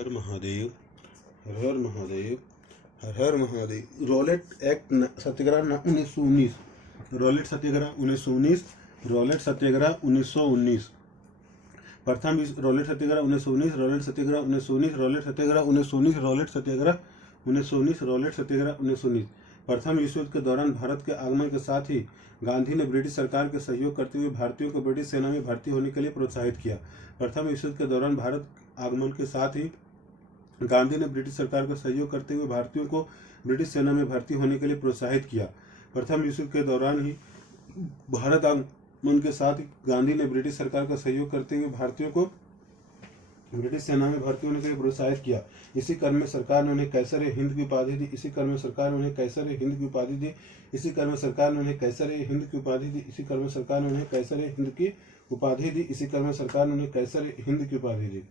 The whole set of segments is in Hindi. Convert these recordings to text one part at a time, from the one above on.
हर महादेव, हर हर महादेव, हर हर महादेव। रॉलेट एक्ट सत्याग्रह 1919, रॉलेट सत्याग्रह 1919, रॉलेट सत्याग्रह 1919। प्रथम रॉलेट सत्याग्रह 1919, रॉलेट सत्याग्रह 1919, रॉलेट सत्याग्रह 1919, रॉलेट सत्याग्रह 1919, रॉलेट सत्याग्रह 1919। प्रथम विश्व युद्ध के दौरान भारत के आगमन के साथ ही गांधी ने ब्रिटिश सरकार के सहयोग करते हुए भारतीयों को ब्रिटिश सेना में भर्ती होने के लिए प्रोत्साहित किया। प्रथम विश्व युद्ध के दौरान भारत आगमन के साथ ही गांधी ने ब्रिटिश सरकार का सहयोग करते हुए भारतीयों को ब्रिटिश सेना में भर्ती होने के लिए प्रोत्साहित किया। प्रथम विश्व युद्ध के दौरान ही भारत आगमन के साथ ही गांधी ने ब्रिटिश सरकार का सहयोग करते हुए भारतीयों को ब्रिटिश सेना में भर्ती होने के लिए प्रोत्साहित किया। इसी क्रम में सरकार ने उन्हें कैसर हिंद की उपाधि दी। इसी क्रम में सरकार ने उन्हें कैसर हिंद की उपाधि दी। इसी क्रम में सरकार ने उन्हें कैसर हिंद की उपाधि दी। इसी क्रम में सरकार ने उन्हें कैसर हिंद की उपाधि दी। इसी क्रम में सरकार ने उन्हें कैसर हिंद की उपाधि दी।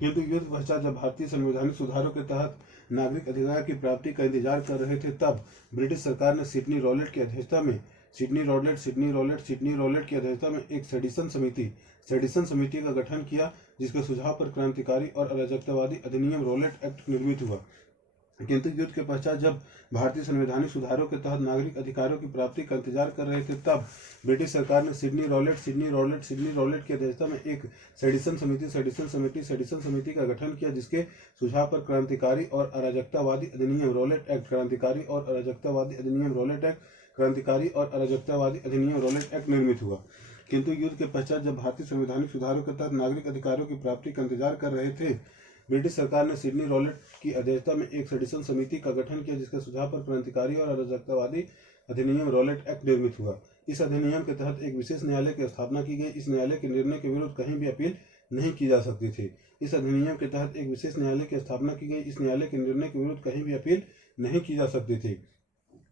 किंतु युद्ध पश्चात जब भारतीय संवैधानिक सुधारों के तहत नागरिक अधिकार की प्राप्ति का इंतजार कर रहे थे, तब ब्रिटिश सरकार ने सिडनी रॉलेट की अध्यक्षता में सिडनी रॉलेट की अध्यक्षता में एक सेडिशन समिति का गठन किया, जिसके सुझाव पर क्रांतिकारी और अराजकतावादी अधिनियम रॉलेट एक्ट निर्मित हुआ। किंतु युद्ध के पश्चात जब भारतीय संवैधानिक सुधारों के तहत नागरिक अधिकारों की प्राप्ति का इंतजार कर रहे थे, तब ब्रिटिश सरकार ने सिडनी रॉलेट की अध्यक्षता में एक सेडिशन समिति का गठन किया, जिसके सुझाव पर क्रांतिकारी और अराजकतावादी अधिनियम रॉलेट एक्ट निर्मित हुआ। किंतु युद्ध के पश्चात जब भारतीय संवैधानिक सुधारों के तहत नागरिक अधिकारों की प्राप्ति का इंतजार कर रहे थे, ब्रिटिश सरकार ने सिडनी रॉलेट की अध्यक्षता में एक सेडिशन समिति का गठन किया, जिसके सुझाव पर क्रांतिकारी और अराजकतावादी अधिनियम रॉलेट एक्ट निर्मित हुआ। इस अधिनियम के तहत एक विशेष न्यायालय की स्थापना की गई। इस न्यायालय के निर्णय के विरुद्ध कहीं भी अपील नहीं की जा सकती थी। इस अधिनियम के तहत एक विशेष न्यायालय की स्थापना की गई। इस न्यायालय के निर्णय के विरुद्ध कहीं भी अपील नहीं की जा सकती थी।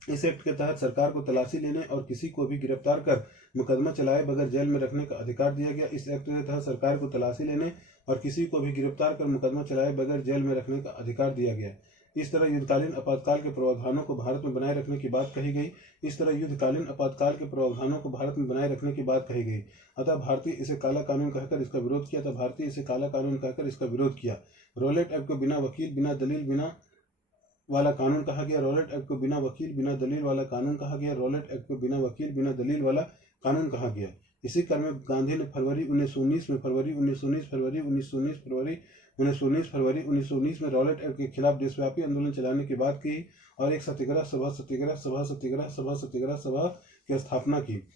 इस एक्ट के तहत सरकार को तलाशी लेने और किसी को भी गिरफ्तार कर मुकदमा चलाए बगैर जेल में रखने का अधिकार दिया गया। इस एक्ट के तहत सरकार को तलाशी लेने और किसी को भी गिरफ्तार कर मुकदमा चलाए बगैर जेल में रखने का अधिकार दिया गया। इस तरह युद्धकालीन आपातकाल के प्रावधानों को भारत में बनाए रखने की बात कही गई। अतः भारतीय इसे काला कानून कहकर इसका विरोध किया। रॉलेट एक्ट को बिना वकील बिना दलील वाला कानून कहा गया। रॉलेट एक्ट को बिना वकील बिना दलील वाला कानून कहा गया। इसी क्रम में गांधी ने फरवरी 1919 में रॉलेट एक्ट के खिलाफ देशव्यापी आंदोलन चलाने की बात की और एक सत्याग्रह सभा की स्थापना की।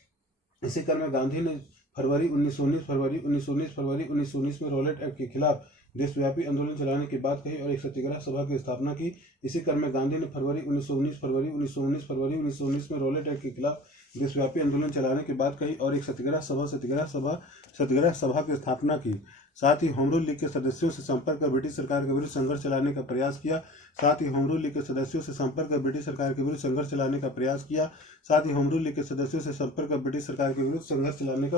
इसी क्रम में गांधी ने फरवरी 1919 में रॉलेट एक्ट के खिलाफ देशव्यापी आंदोलन चलाने की बात कही और एक सत्याग्रह सभा की स्थापना की। इसी क्रम में गांधी ने फरवरी 1919 में रॉलेट एक्ट के खिलाफ देशव्यापी आंदोलन चलाने की बात कही और एक सत्याग्रह सभा की स्थापना की। साथ ही होम रूल लीग के सदस्यों से संपर्क कर ब्रिटिश सरकार के विरुद्ध संघर्ष चलाने का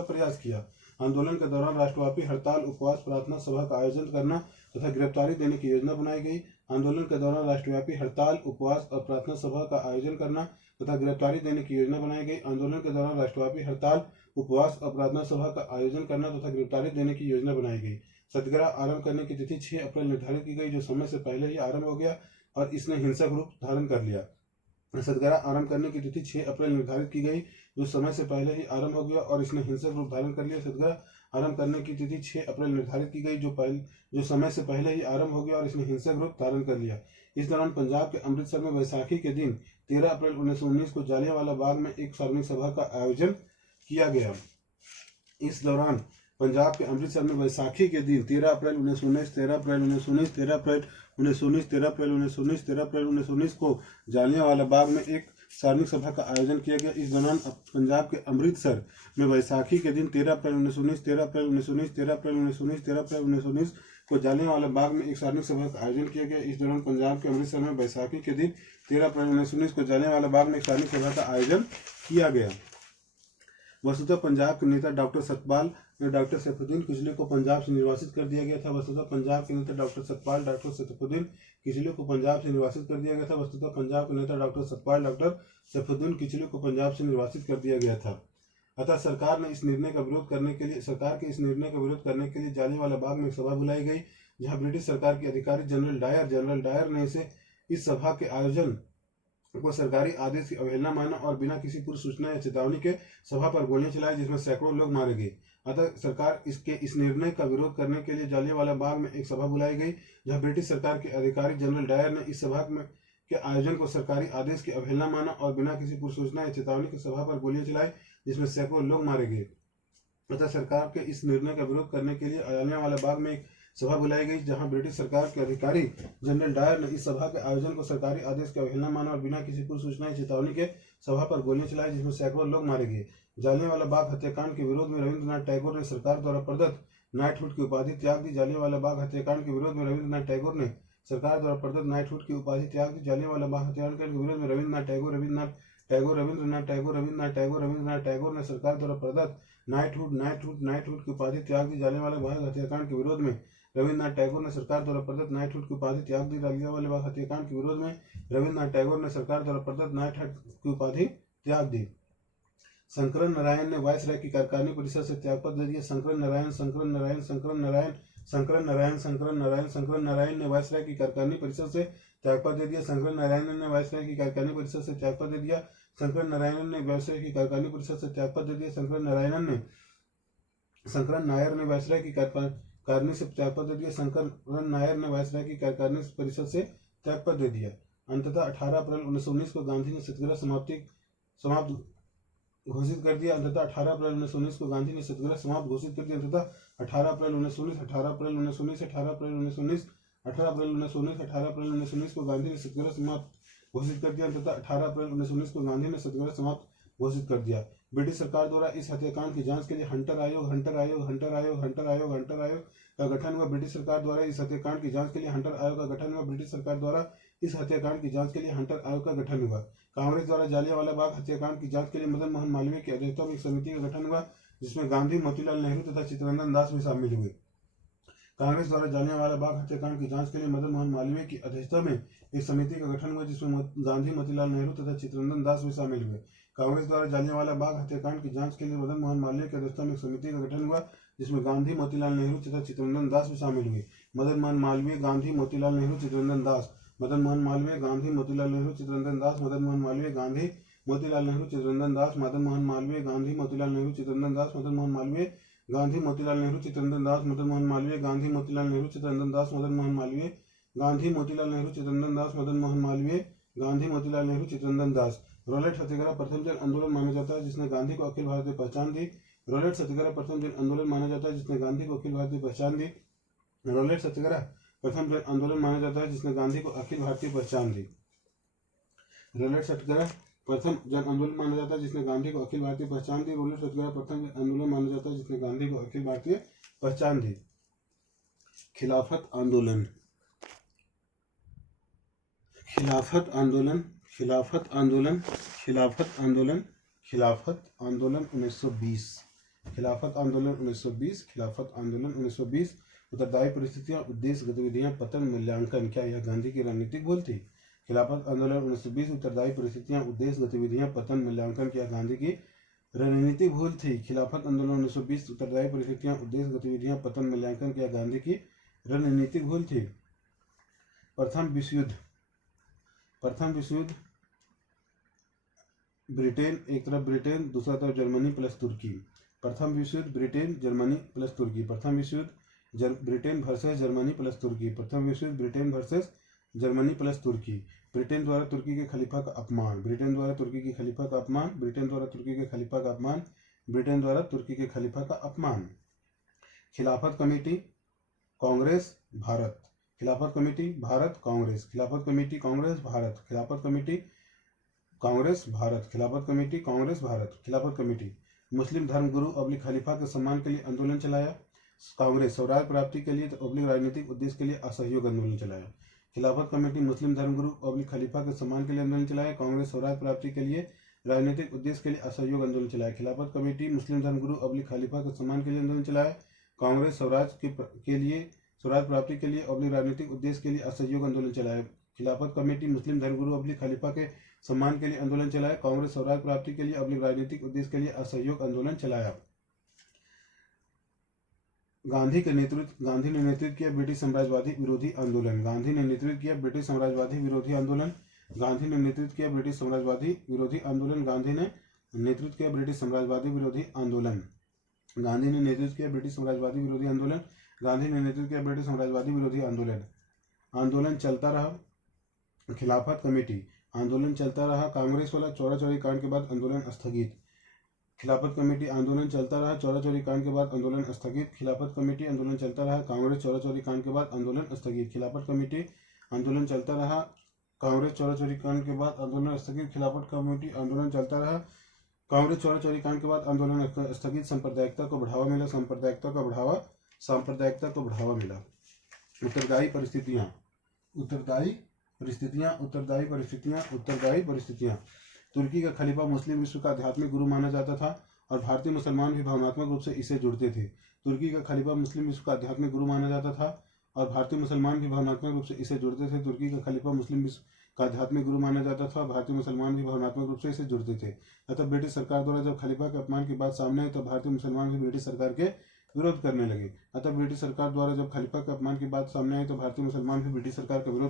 प्रयास किया। आंदोलन के दौरान राष्ट्रव्यापी हड़ताल, उपवास, प्रार्थना सभा का आयोजन करना तथा गिरफ्तारी देने की योजना बनाई गई। आंदोलन के दौरान राष्ट्रव्यापी हड़ताल, उपवास और प्रार्थना सभा का आयोजन करना तथा गिरफ्तारी देने की योजना बनाई गई। आंदोलन के दौरान राष्ट्रव्यापी हड़ताल, उपवास और प्रार्थना सभा का आयोजन करना तथा गिरफ्तारी देने की योजना बनाई गई। सत्याग्रह आरंभ करने की तिथि 6 अप्रैल निर्धारित की गई, जो समय से पहले ही आरंभ हो गया और इसने हिंसक रूप धारण कर लिया। सत्याग्रह आरंभ करने की तिथि 6 अप्रैल निर्धारित की गई, जो समय से पहले ही आरंभ हो गया और इसने हिंसक रूप धारण कर लिया। सत्याग्रह आरंभ करने की तिथि 6 अप्रैल निर्धारित की गई, जो समय से पहले ही आरंभ हो गया और इसने हिंसक रूप धारण कर लिया। इस दौरान पंजाब के अमृतसर में वैसाखी के दिन 13 अप्रैल 1919 को जालियांवाला बाग में एक सार्वजनिक सभा का आयोजन किया गया। इस दौरान पंजाब के अमृतसर में वैसाखी के दिन 13 अप्रैल 1919 को जालियांवाला बाग में एक सार्वजनिक सभा का आयोजन किया गया। इस दौरान पंजाब के अमृतसर में वैसाखी के दिन 13 अप्रैल 1919 को जालियांवाला बाग में एक सार्वजनिक सभा का आयोजन किया गया। इस दौरान पंजाब के अमृतसर में वैसाखी के दिन 13 अप्रैल 1919 को जालियांवाला बाग में एक सार्वजनिक सभा का आयोजन किया गया। वस्तुतः पंजाब के नेता डॉक्टर सतपाल डॉक्टर सैफुद्दीन किचलू को पंजाब से निर्वासित कर दिया गया था। पंजाब के नेता डॉक्टर सैफुद्दीन किचलू को पंजाब से निर्वासित कर दिया था। अतः सरकार के इस निर्णय का विरोध करने के लिए जालियांवाला बाग में एक सभा बुलाई गई जहां ब्रिटिश सरकार के अधिकारी जनरल डायर ने इस सभा के आयोजन को सरकारी आदेश की अवहेलना माना और बिना किसी पूर्व सूचना या चेतावनी के सभा पर गोलियां चलाई, जिसमें सैकड़ों लोग मारे गए। अतः सरकार इस निर्णय का विरोध करने के लिए जालियांवाला बाग में एक सभा बुलाई गई, जहां ब्रिटिश सरकार के अधिकारी जनरल डायर ने इस सभा के आयोजन को सरकारी आदेश की अवहेलना माना और बिना किसी पूर्व सूचना या चेतावनी के सभा पर गोलियां चलाई, जिसमें सैकड़ों लोग मारे गए। अतः सरकार के इस निर्णय का विरोध करने के लिए जालियांवाला बाग में एक सभा बुलाई गई, जहां ब्रिटिश सरकार के अधिकारी जनरल डायर ने इस सभा के आयोजन को सरकारी आदेश की अवहेलना माना और बिना किसी पूर्व सूचना या चेतावनी के सभा पर गोलियां चलाई, जिसमें सैकड़ों लोग मारे गए। जालियांवाला बाग हत्याकांड के विरोध में रविंद्रनाथ टैगोर ने सरकार द्वारा प्रदत्त नाइटहुड की उपाधि त्याग दी। जालियांवाला बाग हत्याकांड के विरोध में रविंद्रनाथ टैगोर ने सरकार द्वारा प्रदत्त नाइटहुड की उपाधि त्याग दी। जालियांवाला बाग हत्याकांड के विरोध में रविंद्रनाथ टैगोर ने सरकार द्वारा प्रदत्त नाइटहुड की उपाधि त्याग दी। जालियांवाला बाग हत्याकांड के विरोध में रविंद्रनाथ टैगोर ने सरकार द्वारा प्रदत्त नाइटहुड की उपाधि त्याग दी। जालियांवाला बाग हत्याकांड के विरोध में रविंद्रनाथ टैगोर ने सरकार द्वारा प्रदत्त नाइटहुड की उपाधि त्याग दी। शंकरन नारायण ने वायसराय की कार्यकारिणी परिषद से त्यागपत्र दे दिया। शंकरन नारायण ने वायसराय की कार्यकारिणी परिषद से त्यागपत्र दे दिया। शंकरन नारायण ने वायसराय की कार्यकारिणी परिषद से त्यागपत्र दे दिया। शंकरन नारायण ने वायसराय की कार्यकारिणी परिषद से त्यागपत्र दे दिया। शंकरन नायर ने वायसराय की कार्यकारिणी से त्यागपत्र दे दिया। शंकरन नायर ने वायसराय की कार्यकारिणी परिषद से त्यागपत्र दे दिया। अंततः 18 अप्रैल 1919 को गांधी ने सत्याग्रह समाप्त घोषित कर दिया। अंततः 18 अप्रैल 1919 को गांधी ने सत्याग्रह समाप्त घोषित कर दिया। अंततः 18 अप्रैल 1919 को गांधी ने सत्याग्रह समाप्त घोषित कर दिया। अंततः 18 अप्रैल 1919 को गांधी ने सत्याग्रह समाप्त घोषित कर दिया। ब्रिटिश सरकार द्वारा इस हत्याकांड की जांच के लिए हंटर आयोग का गठन हुआ। ब्रिटिश सरकार द्वारा इस हत्याकांड की जांच के लिए हंटर आयोग का गठन हुआ। ब्रिटिश सरकार द्वारा इस हत्याकांड की जांच के लिए हंटर आयोग का गठन हुआ। कांग्रेस द्वारा जालियांवाला बाग हत्याकांड की जांच के लिए मदन मोहन मालवीय की अध्यक्षता में एक समिति का गठन हुआ, जिसमें गांधी, मोतीलाल नेहरू तथा चित्तरंजन दास भी शामिल हुए। कांग्रेस द्वारा जालियांवाला बाग हत्याकांड की जांच के लिए मदन मोहन मालवीय की अध्यक्षता में एक समिति का गठन हुआ, जिसमें गांधी, मोतीलाल नेहरू तथा चित्तरंजन दास भी शामिल हुए। कांग्रेस द्वारा जालियांवाला बाग हत्याकांड की जांच के लिए मदन मोहन मालवीय की अध्यक्षता में एक समिति का गठन हुआ, जिसमें गांधी, मोतीलाल नेहरू तथा चित्तरंजन दास भी शामिल हुए। मदन मोहन मालवीय, गांधी, मोतीलाल नेहरू, चित्तरंजन दास। मदन मोहन मालवीय, गांधी, मोतीलाल नेहरू, चित्तरंजन दास। मदन मोहन मालवीय, गांधी, मोतीलाल नेहरू, चित्तरंजन दास। मदन मोहन मालवीय, गांधी, मोतीलाल नेहरू, चित्तरंजन दास। मदन मोहन मालवीय, गांधी, मोतीलाल नेहरू, चित्तरंजन दास। मदन मोहन मालवीय, गांधी, मोतीलाल नेहरू, चित्तरंजन दास। मदन मोहन मालवीय, गांधी, मोतीलाल नेहरू, चित्तरंजन दास। मदन मोहन मालवीय, गांधी, मोतीलाल नेहरू, चित्तरंजन दास। रॉलेट सत्याग्रह प्रथम जन आंदोलन माना जाता है जिसने गांधी को अखिल भारतीय पहचान दी। रॉलेट सत्याग्रह प्रथम जन आंदोलन माना जाता है जिसने गांधी को अखिल भारतीय पहचान दी। रॉलेट सत्याग्रह प्रथम जन आंदोलन माना जाता है जिसने गांधी को अखिल भारतीय पहचान दी। रॉलेट सत्याग्रह प्रथम जन आंदोलन माना जाता है जिसने गांधी को अखिल भारतीय पहचान दी। रॉलेट सत्याग्रह प्रथम जन आंदोलन माना जाता है जिसने गांधी को अखिल भारतीय पहचान दी। खिलाफत आंदोलन। खिलाफत आंदोलन 1920। खिलाफत आंदोलन 1920। उत्तरदायी परिस्थितियां, उद्देश्य, गतिविधियां, पतन, मूल्यांकन। क्या यह गांधी की रणनीतिक भूल थी? खिलाफत आंदोलन 1920। उत्तरदायी परिस्थितियां, उद्देश्य, गतिविधियां, पतन, मूल्यांकन। क्या गांधी की रणनीतिक भूल थी? खिलाफत आंदोलन 1920। उत्तरदायी परिस्थितियां, उद्देश्य, गतिविधियां, पतन, मूल्यांकन। क्या गांधी की रणनीतिक भूल थी? प्रथम विश्व युद्ध ब्रिटेन, एक तरफ ब्रिटेन, दूसरा तरफ जर्मनी प्लस तुर्की। प्रथम विश्व युद्ध ब्रिटेन, जर्मनी प्लस तुर्की। प्रथम विश्व युद्ध ब्रिटेन वर्सेस जर्मनी प्लस तुर्की। प्रथम विश्व युद्ध ब्रिटेन वर्सेस जर्मनी प्लस तुर्की। ब्रिटेन द्वारा तुर्की के खलीफा का अपमान। ब्रिटेन द्वारा तुर्की के खलीफा का अपमान। ब्रिटेन द्वारा तुर्की के खलीफा का अपमान। ब्रिटेन द्वारा तुर्की के खलीफा का अपमान। खिलाफत कमेटी कांग्रेस भारत। खिलाफत कमेटी भारत कांग्रेस। खिलाफत कमेटी कांग्रेस भारत। खिलाफत कमेटी कांग्रेस भारत। खिलाफत कमेटी कांग्रेस भारत। खिलाफत कमेटी मुस्लिम धर्मगुरु अब्लिक खलीफा के सम्मान के लिए आंदोलन चलाया। कांग्रेस स्वराज प्राप्ति के लिए अब्लिक राजनीतिक उद्देश्य के लिए असहयोग आंदोलन चलाया। खिलाफत कमेटी मुस्लिम धर्मगुरु अब्लिक खलीफा के सम्मान के लिए आंदोलन चलाया। कांग्रेस स्वराज प्राप्ति के लिए राजनीतिक उद्देश्य के लिए असहयोग आंदोलन चलाया। खिलाफत कमेटी मुस्लिम धर्मगुरु अब्लिक खलीफा के सम्मान के लिए आंदोलन चलाया। कांग्रेस स्वराज प्राप्ति के लिए अब्लिक राजनीतिक उद्देश्य के लिए असहयोग आंदोलन चलाया। खिलाफत कमेटी मुस्लिम धर्मगुरु अब्लिक खलीफा के सम्मान के लिए आंदोलन चलाया। कांग्रेस स्वराज प्राप्ति के लिए अब्लिक राजनीतिक उद्देश्य के लिए असहयोग आंदोलन चलाया। गांधी ने नेतृत्व किया ब्रिटिश साम्राज्यवादी विरोधी आंदोलन। गांधी ने नेतृत्व किया ब्रिटिश साम्राज्यवादी विरोधी आंदोलन। गांधी ने नेतृत्व किया ब्रिटिश साम्राज्यवादी विरोधी आंदोलन। गांधी ने नेतृत्व किया ब्रिटिश साम्राज्यवादी विरोधी आंदोलन। गांधी ने नेतृत्व किया ब्रिटिश साम्राज्यवादी विरोधी आंदोलन। गांधी ने नेतृत्व किया ब्रिटिश साम्राज्यवादी विरोधी आंदोलन। आंदोलन चलता रहा। खिलाफत कमेटी। आंदोलन चलता रहा। कांग्रेस वाला चौरा चौरी कांड के बाद आंदोलन स्थगित। खिलाफत कमेटी। आंदोलन चलता रहा। चौरा चौरी कांड के बाद आंदोलन स्थगित। खिलाफत कमेटी। आंदोलन चलता रहा। कांग्रेस चौरा चौरी कांड के बाद आंदोलन स्थगित। खिलाफत कमेटी। आंदोलन चलता रहा। कांग्रेस चौरा चौरी कांड के बाद आंदोलन स्थगित। खिलाफत कमेटी। आंदोलन चलता रहा। कांग्रेस चौरा चौरी कांड के बाद आंदोलन स्थगित। सांप्रदायिकता को बढ़ावा मिला। सांप्रदायिकता को बढ़ावा मिला। उत्तरदायी परिस्थितियां। तुर्की का खलीफा मुस्लिम विश्व का आध्यात्मिक गुरु माना जाता था और भारतीय मुसलमान भी भावनात्मक रूप से इसे जुड़ते थे। तुर्की का खलीफा मुस्लिम विश्व का आध्यात्मिक गुरु माना जाता था और भारतीय मुसलमान भी भावनात्मक रूप से इसे जुड़ते थे। तुर्की का खलीफा मुस्लिम विश्व का आध्यात्मिक गुरु माना जाता था और भारतीय मुसलमान भी भावनात्मक रूप से इसे जुड़ते थे। अतः ब्रिटिश सरकार द्वारा जब खलीफा के अपमान की बात सामने आई तो भारतीय मुसलमान भी ब्रिटिश सरकार के विरोध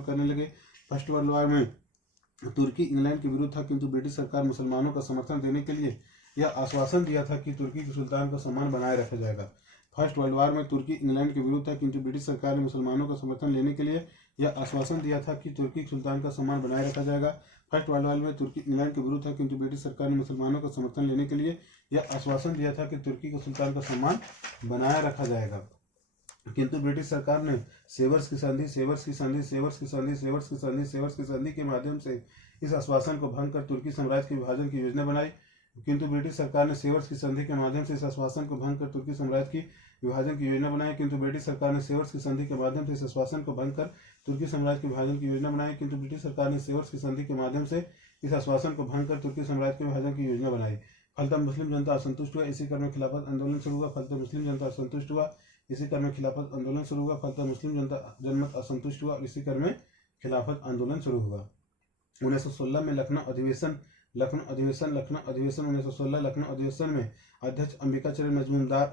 करने लगे। फर्स्ट वर्ल्ड वॉर में तुर्की इंग्लैंड के विरुद्ध था, किंतु ब्रिटिश सरकार मुसलमानों का समर्थन देने के लिए यह आश्वासन दिया था कि तुर्की के सुल्तान का सम्मान बनाए रखा जाएगा। फर्स्ट वर्ल्ड वॉर में तुर्की इंग्लैंड के विरुद्ध था, किंतु ब्रिटिश सरकार ने मुसलमानों का समर्थन लेने के लिए यह आश्वासन दिया था कि तुर्की के सुल्तान का सम्मान बनाए रखा जाएगा। फर्स्ट वर्ल्ड वॉर में तुर्की इंग्लैंड के विरुद्ध था, किंतु ब्रिटिश सरकार ने मुसलमानों का समर्थन लेने के लिए यह आश्वासन दिया था कि तुर्की के सुल्तान का सम्मान बनाए रखा जाएगा। किंतु ब्रिटिश सरकार ने सेवर्स की संधि के माध्यम से इस आश्वासन को भंग कर तुर्की साम्राज्य के विभाजन की योजना बनाई। किंतु ब्रिटिश सरकार ने सेवर्स की संधि के माध्यम से इस आश्वासन को भंग कर तुर्की साम्राज्य की विभाजन की योजना बनाई। किंतु ब्रिटिश सरकार ने सेवर्स की संधि के माध्यम से इस आश्वासन को भंग कर तुर्की साम्राज्य के विभाजन की योजना बनाई। किंतु ब्रिटिश सरकार ने सेवर्स की संधि के माध्यम से इस आश्वासन को भंग कर तुर्की साम्राज्य के विभाजन की योजना बनाई। फलतः मुस्लिम जनता असंतुष्ट हुआ। इसी क्रम में खिलाफत आंदोलन शुरू हुआ। फलतः मुस्लिम जनता असंतुष्ट हुआ। इसी क्रम में खिलाफत आंदोलन शुरू हुआ। फलतः मुस्लिम जनता जनमत असंतुष्ट हुआ और इसी क्रम में खिलाफत आंदोलन शुरू हुआ। 1916 में लखनऊ अधिवेशन 1916 लखनऊ अधिवेशन में अध्यक्ष अंबिकाचरण मजूमदार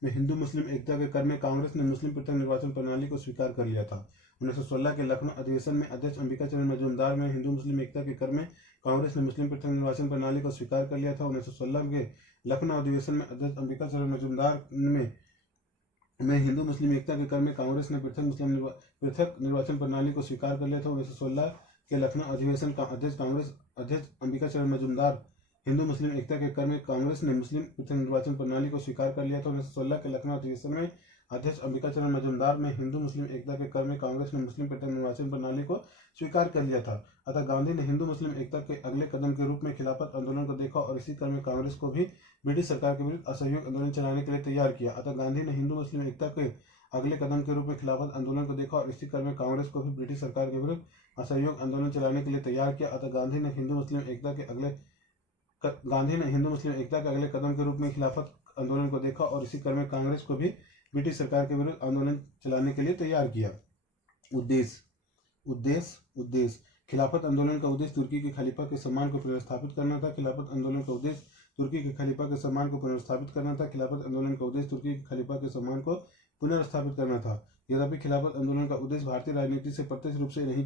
में हिंदू मुस्लिम एकता के कर में कांग्रेस ने मुस्लिम पृथक निर्वाचन प्रणाली को स्वीकार कर लिया था। 1916 के लखनऊ अधिवेशन में अध्यक्ष अंबिकाचरण मजूमदार में हिंदू मुस्लिम एकता के कर में कांग्रेस ने मुस्लिम पृथक निर्वाचन प्रणाली को स्वीकार कर लिया था। 1916 के लखनऊ अधिवेशन में अध्यक्ष अंबिकाचरण मजूमदार में हिंदू मुस्लिम एकता के कर में कांग्रेस ने पृथक निर्वाचन प्रणाली को स्वीकार कर लिया था। 1916 के लखनऊ अधिवेशन का अध्यक्ष अंबिकाचरण मजूमदार हिंदू मुस्लिम एकता के कर में कांग्रेस ने मुस्लिम पृथक निर्वाचन प्रणाली को स्वीकार कर लिया था। 1916 के लखनऊ अधिवेशन में अध्यक्ष अंबिकाचरण मजूमदार में हिंदू मुस्लिम एकता के कर में कांग्रेस ने मुस्लिम पृथक निर्वाचन प्रणाली को स्वीकार कर लिया था। अतः गांधी ने हिंदू मुस्लिम एकता के अगले कदम के रूप में खिलाफत आंदोलन को देखा और इसी क्रम में कांग्रेस को भी ब्रिटिश सरकार के विरुद्ध असहयोग आंदोलन चलाने के लिए तैयार किया। अतः गांधी ने हिंदू मुस्लिम एकता के अगले कदम के रूप में खिलाफत आंदोलन को देखा और इसी क्रम में कांग्रेस को भी ब्रिटिश सरकार के विरुद्ध असहयोग आंदोलन चलाने के लिए तैयार किया। अतः गांधी ने हिंदू मुस्लिम एकता के अगले कदम के रूप में खिलाफत आंदोलन को देखा और इसी क्रम में कांग्रेस को भी ब्रिटिश सरकार के विरुद्ध आंदोलन चलाने के लिए तैयार किया। उद्देश्य खिलाफत आंदोलन का उद्देश्य तुर्की के खलीफा के सम्मान को पुनर्स्थापित करना था। खिलाफत आंदोलन का उद्देश्य तुर्की के खलीफा के सम्मान को पुनर्स्थापित करना था। खिलाफत आंदोलन का उद्देश्य तुर्की के खलीफा के सम्मान को पुनर्स्थापित करना था। यद्यपि खिलाफत आंदोलन का उद्देश्य भारतीय राजनीति से प्रत्यक्ष रूप से नहीं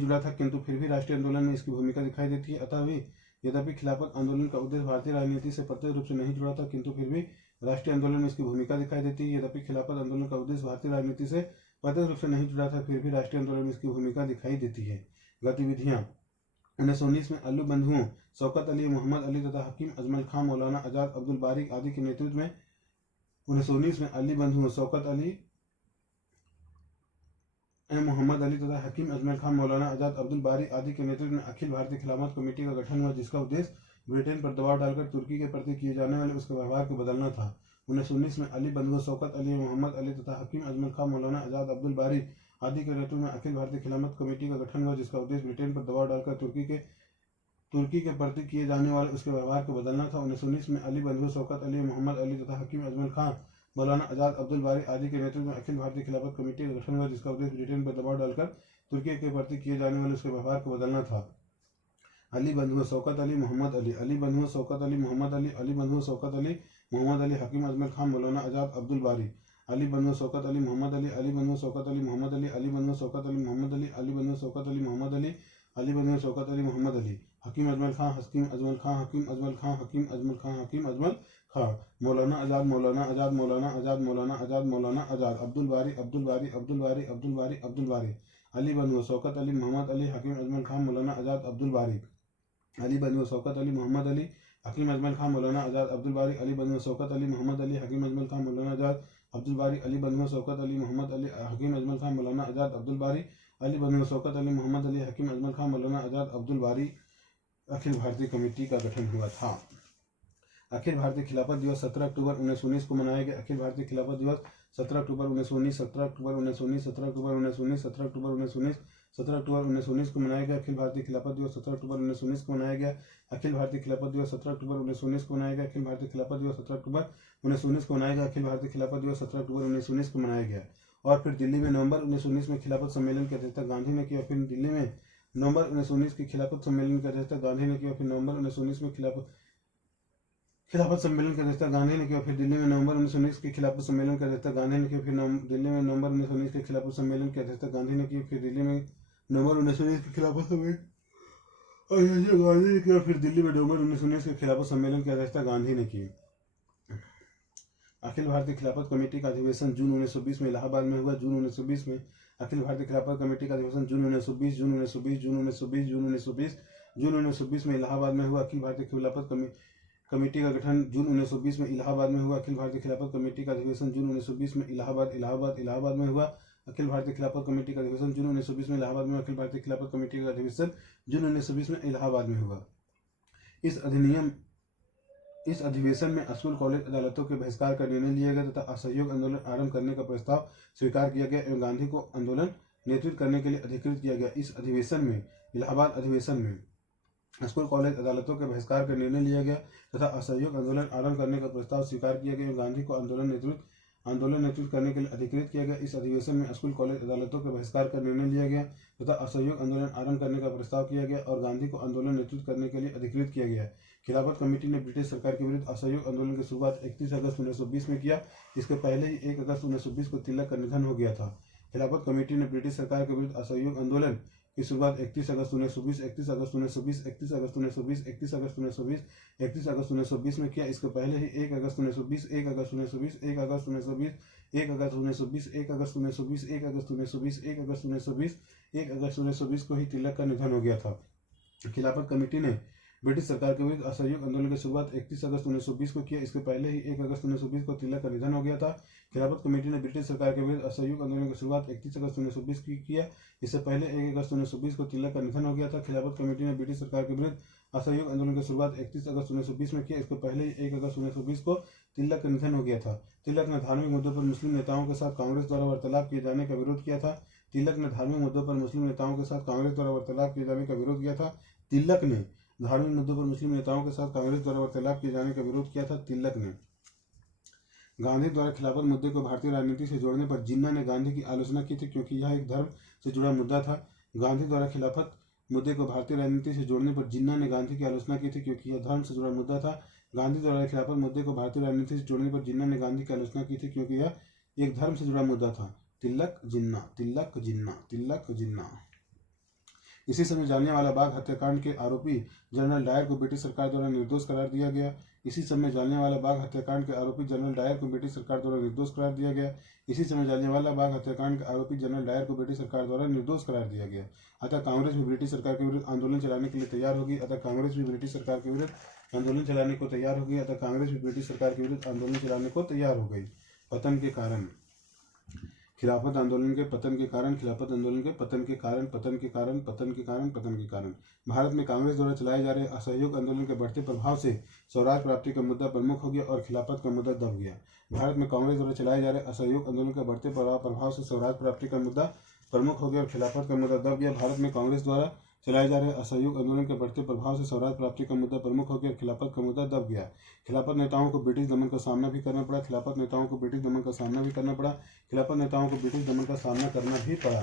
जुड़ा था, किंतु फिर भी राष्ट्रीय आंदोलन में इसकी भूमिका दिखाई देती है। यद्यपि खिलाफत आंदोलन का उद्देश्य भारतीय राजनीति से प्रत्यक्ष रूप से नहीं जुड़ा था, किंतु फिर भी राष्ट्रीय आंदोलन में इसकी भूमिका दिखाई देती है। यद्यपि खिलाफत आंदोलन का उद्देश्य भारतीय राजनीति से प्रत्यक्ष रूप से नहीं जुड़ा था, फिर भी राष्ट्रीय आंदोलन में इसकी भूमिका दिखाई देती है। गतिविधियां 1919 में अल्लू बंधुओं शौकत अली, मोहम्मद अली तथा हकीम अजमल खां, मौलाना आजाद अब्दुल बारी आदि के नेतृत्व में 1919 में अली बंधुओं शौकत अली, मोहम्मद अली तथा हकीम अजमल खां, मौलाना आजाद अब्दुल बारी आदि के नेतृत्व में अखिल भारतीय खिलाफत कमेटी का गठन हुआ, जिसका उद्देश्य ब्रिटेन पर दबाव डालकर तुर्की के प्रति किए जाने वाले उसके व्यवहार को बदलना था। 1919 में अली बंधुओं शौकत अली, मोहम्मद अली तथा हकीम अजमल खां, मौलाना आजाद अब्दुल बारी आदि के नेतृत्व में अखिल भारतीय खिलाफत कमेटी का गठन हुआ, जिसका उद्देश्य ब्रिटेन पर दबाव डालकर तुर्की के प्रति किए जाने वाले उसके व्यवहार को बदलना था। 1919 में अली बंधुओं शौकत अली, मोहम्मद अली तथा हकीम अजमल खां, मौलाना आजाद अब्दुल बारी आदि के नेतृत्व में अखिल भारतीय खिलाफत कमेटी का गठन हुआ, जिसका उद्देश्य ब्रिटेन पर दबाव डालकर तुर्की के प्रति किए जाने वाले उसके व्यवहार को बदलना था। अली बंधुआ शौकत अली मोहम्मद अली, अली बंधुआ शौकत अली मोहम्मद अली, अली बंधुआ शौकत अली मोहम्मद अली, हकीम अजमल खान मौलाना आज़ाद अब्दुल बारी, अली बंधुआ शौकत अली मोहम्मद अली, अली बंधुआ शौकत अली मोहम्मद अली, अली बंधुआ शौकत अली मोहम्मद अली, अली बंधुआ शौकत अली मोहम्मद अली, अली बंधुआ शौकत अली मोहम्मद अली, हकीम अजमल खां, हकीम अजमल खां, हकीम अजमल खां, हकीम अजमल खां, हकीम अजमल खां, मौलाना आज़ाद, मौलाना आज़ाद, मौलाना आज़ाद, मौलाना आज़ाद, मौलाना आज़ाद, अब्दुल बारी, अब्दुल बारी, अब्दुल बारी, अब्दुल बारी, अब्दुल बारी, अली बंधुआ शौकत अली मोहम्मद अली, हकीम अजमल खां, मौलाना आज़ाद अब्दुल बारी, अली बंधुआ शौकत अली मोहम्मद अली, हकीम अजमल खां, मौलाना आज़ाद अब्दुल बारी, अली बंधुआ शौकत अली मोहम्मद अली, हकीम अजमल खां, मौलाना आज़ाद अब्दुल बारी, अली बंधुआ शौकत अली मोहम्मद अली, हकीम अजमल खां, मौलाना आज़ाद अब्दुल बारी, अली बंधुआ शौकत अली मोहम्मद अली, हकीम अजमल खां, मौलाना आज़ाद अब्दुल बारी। अखिल भारतीय कमेटी का गठन हुआ था। अखिल भारतीय खिलाफत दिवस 17 अक्टूबर 1919 को मनाया गया। अखिल भारतीय खिलाफत दिवस 17 अक्टूबर 1919, 17 अक्टूबर 1919, 17 अक्टूबर 1919, 17 अक्टूबर 1919, 17 अक्टूबर 1919 को मनाया गया। अखिल भारतीय खिलाफत दिवस 17 अक्टूबर 1919 को मनाया गया। अखिल भारतीय खिलाफत दिवस 17 अक्टूबर 1919 को मनाया गया। अखिल भारतीय खिलाफत दिवस 17 अक्टूबर 1919 को मनाया गया। अखिल भारतीय खिलाफत दिवस 17 अक्टूबर 1919 को मनाया गया। और फिर दिल्ली में नवंबर 1919 में खिलाफत सम्मेलन की अध्यक्षता गांधी ने किया। फिर दिल्ली में नवंबर 1919 की खिलाफत सम्मेलन की अध्यक्षता गांधी ने किया। फिर नवंबर 1919 में खिलाफत सम्मेलन की अध्यक्षता गांधी ने किया। फिर दिल्ली में नवंबर 1919 की खिलाफत सम्मेलन की अध्यक्षता गांधी ने किया। फिर दिल्ली में नवंबर 1919 के खिलाफत सम्मेलन की अध्यक्षता गांधी ने की। फिर दिल्ली में नवंबर 1919 की खिलाफत सम्मेलन गांधी ने किया। फिर दिल्ली में नवंबर 1919 के खिलाफत सम्मेलन की अध्यक्षता गांधी ने की। अखिल भारतीय खिलाफत कमेटी का अधिवेशन जून 1920 में इलाहाबाद में हुआ। जून 1920 में अखिल भारतीय खिलाफत कमेटी का अधिवेशन जून 1920 में इलाहाबाद में हुआ। अखिल भारतीय खिलाफत कमेटी का गठन जून 1920 में इलाहाबाद में हुआ। अखिल भारतीय खिलाफत कमेटी का अधिवेशन जून 1920 में इलाहाबाद में हुआ। अखिल भारतीय खिलाफत कमेटी का अधिवेशन जून 1920 में इलाहाबाद में। अखिल भारतीय खिलाफत कमेटी का अधिवेशन जून 1920 में इलाहाबाद में हुआ। इस अधिवेशन में स्कूल कॉलेज अदालतों के बहिष्कार का निर्णय लिया गया तथा असहयोग आंदोलन आरंभ करने का प्रस्ताव स्वीकार किया गया एवं गांधी को आंदोलन नेतृत्व करने के लिए अधिकृत किया गया। इस अधिवेशन में इलाहाबाद अधिवेशन में स्कूल कॉलेज अदालतों के बहिष्कार का निर्णय लिया गया तथा असहयोग आंदोलन आरंभ करने का प्रस्ताव स्वीकार किया गया एवं गांधी को आंदोलन नेतृत्व करने के लिए अधिकृत किया गया। इस अधिवेशन में स्कूल कॉलेज अदालतों के बहिष्कार का निर्णय लिया गया तथा असहयोग आंदोलन आरंभ करने का प्रस्ताव किया गया और गांधी को आंदोलन नेतृत्व करने के लिए अधिकृत किया गया। खिलाफत कमेटी ने ब्रिटिश सरकार के विरुद्ध असहयोग आंदोलन की शुरुआत 31 अगस्त 1920 में किया। इसके पहले ही 1 अगस्त 1920 को तिलक का निधन हो गया था। खिलाफत कमेटी ने ब्रिटिश सरकार के विरुद्ध असहयोग आंदोलन की शुरुआत 31 अगस्त 1920, 31 अगस्त 1920, 31 अगस्त 1920, 31 अगस्त 1920, 31 अगस्त 1920 में किया। इसके पहले ही 1 अगस्त 1920, 1 अगस्त 1920, 1 अगस्त 1920, 1 अगस्त 1920, 1 अगस्त 1920, 1 अगस्त 1920, 1 अगस्त 1920, 1 अगस्त 1920 को ही तिलक का निधन हो गया था। खिलाफत कमेटी ने ब्रिटिश सरकार के विरुद्ध असहयोग आंदोलन की शुरुआत 31 अगस्त 1920 को किया। इसके पहले ही 1 अगस्त 1920 को तिलक का निधन हो गया था। खिलाफत कमेटी ने ब्रिटिश सरकार के विरुद्ध असहयोग आंदोलन की शुरुआत 31 अगस्त 1920 को किया। इससे पहले 1 अगस्त 1920 को तिलक का निधन हो गया था। खिलाफत कमेटी ने ब्रिटिश सरकार के विरुद्ध असहयोग आंदोलन की शुरुआत 31 अगस्त 1920 में किया। इसके पहले ही 1 अगस्त 1920 को तिलक का निधन हो गया था। तिलक ने धार्मिक मुद्दों पर मुस्लिम नेताओं के साथ कांग्रेस द्वारा वार्तालाप किए जाने का विरोध किया था। तिलक ने धार्मिक मुद्दों पर मुस्लिम नेताओं के साथ कांग्रेस द्वारा वार्तालाप किए जाने का विरोध किया था। तिलक ने धार्मिक मुद्दों पर मुस्लिम नेताओं के साथ कांग्रेस द्वारा वार्तालाप किए जाने का विरोध किया था। तिलक ने गांधी द्वारा खिलाफत मुद्दे को भारतीय राजनीति से जोड़ने पर जिन्ना ने गांधी की आलोचना की थी क्योंकि यह एक धर्म से जुड़ा मुद्दा था। गांधी द्वारा खिलाफत मुद्दे को भारतीय राजनीति से जोड़ने पर जिन्ना ने गांधी की आलोचना की थी क्योंकि यह धर्म से जुड़ा मुद्दा था। गांधी द्वारा खिलाफत मुद्दे को भारतीय राजनीति से जोड़ने पर जिन्ना ने गांधी की आलोचना की थी क्योंकि यह एक धर्म से जुड़ा मुद्दा था। तिलक जिन्ना, तिलक जिन्ना, तिलक जिन्ना। इसी समय जालियांवाला बाग हत्याकांड के आरोपी जनरल डायर को ब्रिटिश सरकार द्वारा निर्दोष करार दिया गया। इसी समय जालियांवाला बाग हत्याकांड के आरोपी जनरल डायर को ब्रिटिश सरकार द्वारा निर्दोष करार दिया गया। इसी समय जालियांवाला बाग हत्याकांड के आरोपी जनरल डायर को ब्रिटिश सरकार द्वारा निर्दोष करार दिया गया। अतः कांग्रेस भी ब्रिटिश सरकार के विरुद्ध आंदोलन चलाने के लिए तैयार होगी। अतः कांग्रेस भी ब्रिटिश सरकार के विरुद्ध आंदोलन चलाने को तैयार हो गई। अतः कांग्रेस भी ब्रिटिश सरकार के विरुद्ध आंदोलन चलाने को तैयार हो गई। पतन के कारण खिलाफत आंदोलन के पतन के कारण, खिलाफत आंदोलन के पतन के कारण, पतन के कारण, पतन के कारण, पतन के कारण। भारत में कांग्रेस द्वारा चलाए जा रहे असहयोग आंदोलन के बढ़ते प्रभाव से स्वराज प्राप्ति का मुद्दा प्रमुख हो गया और खिलाफत का मुद्दा दब गया। भारत में कांग्रेस द्वारा चलाए जा रहे असहयोग आंदोलन के बढ़ते प्रभाव से स्वराज प्राप्ति का मुद्दा प्रमुख हो गया और खिलाफत का मुद्दा दब गया। भारत में कांग्रेस द्वारा चलाए जा रहे असहयोग आंदोलन के बढ़ते प्रभाव से स्वराज प्राप्ति का मुद्दा प्रमुख हो गया और खिलाफत का मुद्दा दब गया। खिलाफत नेताओं को ब्रिटिश दमन का सामना भी करना पड़ा। खिलाफत नेताओं को ब्रिटिश दमन का सामना भी करना पड़ा। खिलाफत नेताओं को ब्रिटिश दमन का सामना करना भी पड़ा।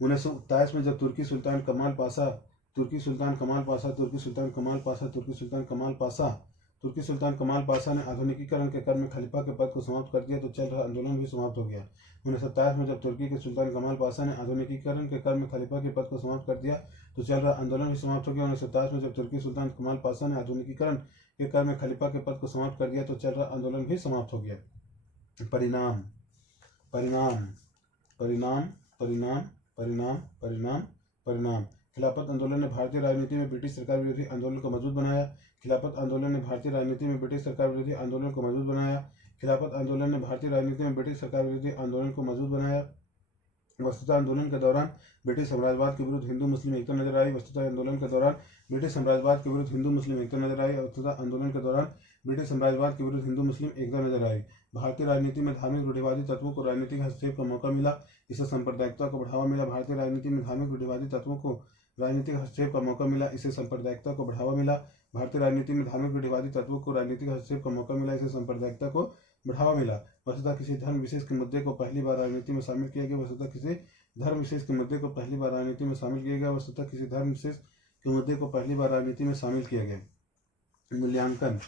1927 में जब तुर्की सुल्तान कमाल पाशा तुर्की सुल्तान कमाल पाशा, तुर्की सुल्तान कमाल पाशा, तुर्की सुल्तान कमाल पाशा, तुर्की सुल्तान कमाल पाशा ने आधुनिकीकरण के क्रम में खलीफा के पद को समाप्त कर दिया तो चल रहा आंदोलन भी समाप्त हो गया। 1927 में जब तुर्की के सुल्तान कमाल पाशा ने आधुनिकीकरण के क्रम में खलीफा के पद को समाप्त कर दिया तो चल रहा आंदोलन भी समाप्त हो गया। 1927 में जब तुर्की सुल्तान कमाल पाशा ने आधुनिकीकरण के क्रम में खलीफा के पद को समाप्त कर दिया तो चल रहा आंदोलन भी समाप्त हो गया। परिणाम परिणाम परिणाम परिणाम परिणाम परिणाम परिणाम खिलाफत आंदोलन ने भारतीय राजनीति में ब्रिटिश सरकार विरोधी आंदोलन को मजबूत बनाया। खिलाफत आंदोलन ने भारतीय राजनीति में ब्रिटिश सरकार विरोधी आंदोलन को मजबूत बनाया। खिलाफत आंदोलन ने भारतीय राजनीति में ब्रिटिश सरकार विरोधी आंदोलन को मजबूत बनाया। वस्तुतः आंदोलन के दौरान ब्रिटिश साम्राज्यवाद के विरुद्ध हिंदू मुस्लिम एकता नजर आई। वस्तुतः आंदोलन के दौरान ब्रिटिश साम्राज्यवाद के विरुद्ध हिंदू मुस्लिम एकता नजर आई। वस्तुतः आंदोलन के दौरान ब्रिटिश साम्राज्यवाद के विरुद्ध हिंदू मुस्लिम एकता नजर आई। भारतीय राजनीति में धार्मिक रूढ़िवादी तत्वों को राजनीतिक हस्तक्षेप का मौका मिला, इससे सांप्रदायिकता को बढ़ावा मिला। भारतीय राजनीति में धार्मिक रूढ़िवादी तत्वों को राजनीतिक हस्तक्षेप का मौका मिला, इससे सांप्रदायिकता को बढ़ावा मिला। भारतीय राजनीति में धार्मिक रूढ़िवादी तत्वों को राजनीतिक हस्तक्षेप का मौका मिला, इससे सांप्रदायिकता को बढ़ावा मिला। वस्तुतः किसी धर्म विशेष के मुद्दे को पहली बार राजनीति में शामिल किया गया। वस्तुतः किसी धर्म विशेष के मुद्दे को पहली बार राजनीति में शामिल किया गया। वस्तुतः किसी धर्म विशेष के मुद्दे को पहली बार राजनीति में शामिल किया गया। मूल्यांकन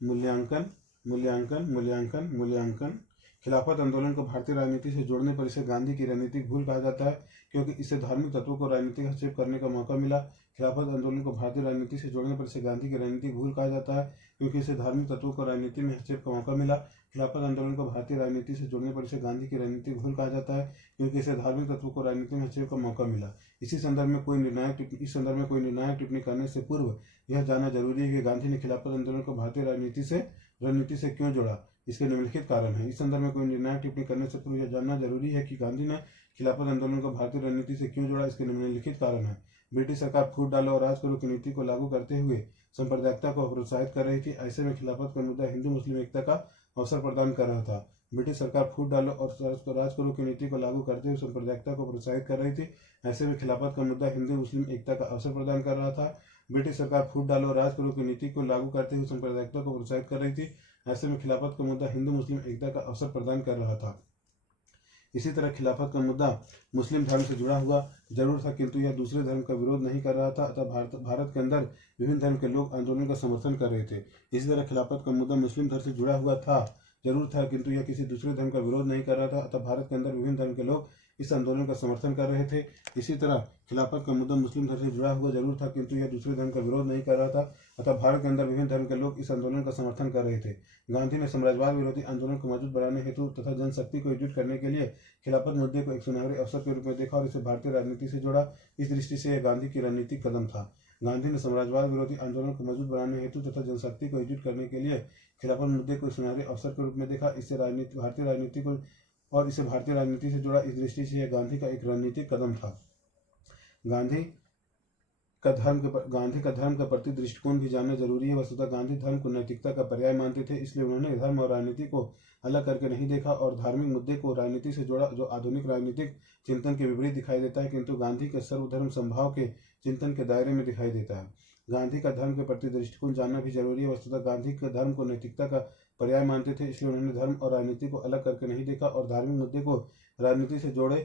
मूल्यांकन मूल्यांकन मूल्यांकन मूल्यांकन खिलाफत आंदोलन को भारतीय राजनीति से जोड़ने पर इसे गांधी की रणनीतिक भूल कहा जाता है, क्योंकि इससे धार्मिक तत्वों को राजनीतिक हस्तक्षेप करने का मौका मिला। खिलाफत आंदोलन को भारतीय राजनीति से जोड़ने पर इसे गांधी की रणनीतिक भूल कहा जाता है, क्योंकि इससे धार्मिक तत्वों को राजनीति में हस्तक्षेप का मौका मिला। खिलाफत आंदोलन को भारतीय राजनीति से जोड़ने पर इसे गांधी की रणनीतिक भूल कहा जाता है, क्योंकि इसे धार्मिक तत्वों को राजनीति में हस्तक्षेप का मौका मिला। इस संदर्भ में कोई निर्णायक टिप्पणी करने से पूर्व यह जानना जरूरी है कि गांधी ने खिलाफत आंदोलन को भारतीय रणनीति से क्यों जोड़ा। इसके निम्नलिखित कारण है। इस संदर्भ में कोई निर्णायक टिप्पणी करने से पूर्व यह जानना जरूरी है कि गांधी ने खिलाफत आंदोलन को भारतीय रणनीति से क्यों जोड़ा। इसके निम्नलिखित कारण है। ब्रिटिश सरकार फूट डालो और राज करो की नीति को लागू करते हुए सांप्रदायिकता को प्रोत्साहित कर रही थी। ऐसे में खिलाफत का मुद्दा हिंदू मुस्लिम एकता का अवसर प्रदान कर रहा था। ब्रिटिश सरकार फूट डालो और राज करो की नीति को लागू करते हुए सांप्रदायिकता को प्रोत्साहित कर रही थी। ऐसे में खिलाफत का मुद्दा हिंदू मुस्लिम एकता का अवसर प्रदान कर रहा था। ब्रिटिश सरकार फूट डालो और राज करो की नीति को लागू करते हुए सांप्रदायिकता को प्रोत्साहित कर रही थी। ऐसे में खिलाफत का मुद्दा हिंदू मुस्लिम एकता का अवसर प्रदान कर रहा था। इसी तरह खिलाफत का मुद्दा मुस्लिम धर्म से जुड़ा हुआ जरूर था, किंतु यह दूसरे धर्म का विरोध नहीं कर रहा था। अतः भारत के अंदर विभिन्न धर्म के लोग आंदोलन का समर्थन कर रहे थे। इसी तरह खिलाफत का मुद्दा मुस्लिम धर्म से जुड़ा हुआ जरूर था, किंतु यह किसी दूसरे धर्म का विरोध नहीं कर रहा था। अतः भारत के अंदर विभिन्न धर्म के लोग इस आंदोलन का समर्थन कर रहे थे। इसी तरह खिलाफत का मुद्दा मुस्लिम धर्म से जुड़ा हुआ जरूर था, किंतु यह दूसरे धर्म का विरोध नहीं कर रहा था। अतः भारत के अंदर विभिन्न धर्म के लोग इस आंदोलन का समर्थन कर रहे थे। गांधी ने साम्राज्यवाद विरोधी आंदोलन को मजबूत बनाने हेतु तथा जनशक्ति को एकजुट करने के लिए खिलाफत मुद्दे को एक सुनहरे अवसर के रूप में देखा और इसे भारतीय राजनीति से जोड़ा। इस दृष्टि से यह गांधी की रणनीतिक कदम था। गांधी ने साम्राज्यवाद विरोधी आंदोलन को मजबूत बनाने हेतु तथा जनशक्ति को एकजुट करने के लिए खिलाफत मुद्दे को सुनहरे अवसर के रूप में देखा। इसे भारतीय राजनीति से जोड़ा। इस दृष्टि से यह गांधी का एक रणनीतिक कदम था। गांधी का धर्म के प्रति दृष्टिकोण भी जानना जरूरी है। वस्तुतः गांधी धर्म को नैतिकता का पर्याय मानते थे, इसलिए उन्होंने धर्म और राजनीति को अलग करके नहीं देखा और धार्मिक मुद्दे को राजनीति से जोड़ा, जो आधुनिक राजनीतिक चिंतन के विपरीत दिखाई देता है, किंतु गांधी के सर्वधर्म समभाव के चिंतन के दायरे में दिखाई देता है। गांधी का धर्म के प्रति दृष्टिकोण जानना भी जरूरी है। वस्तुतः गांधी के धर्म को नैतिकता का पर्याय मानते थे, इसलिए उन्होंने धर्म और राजनीति को अलग करके नहीं देखा और धार्मिक मुद्दे को राजनीति से जोड़ा,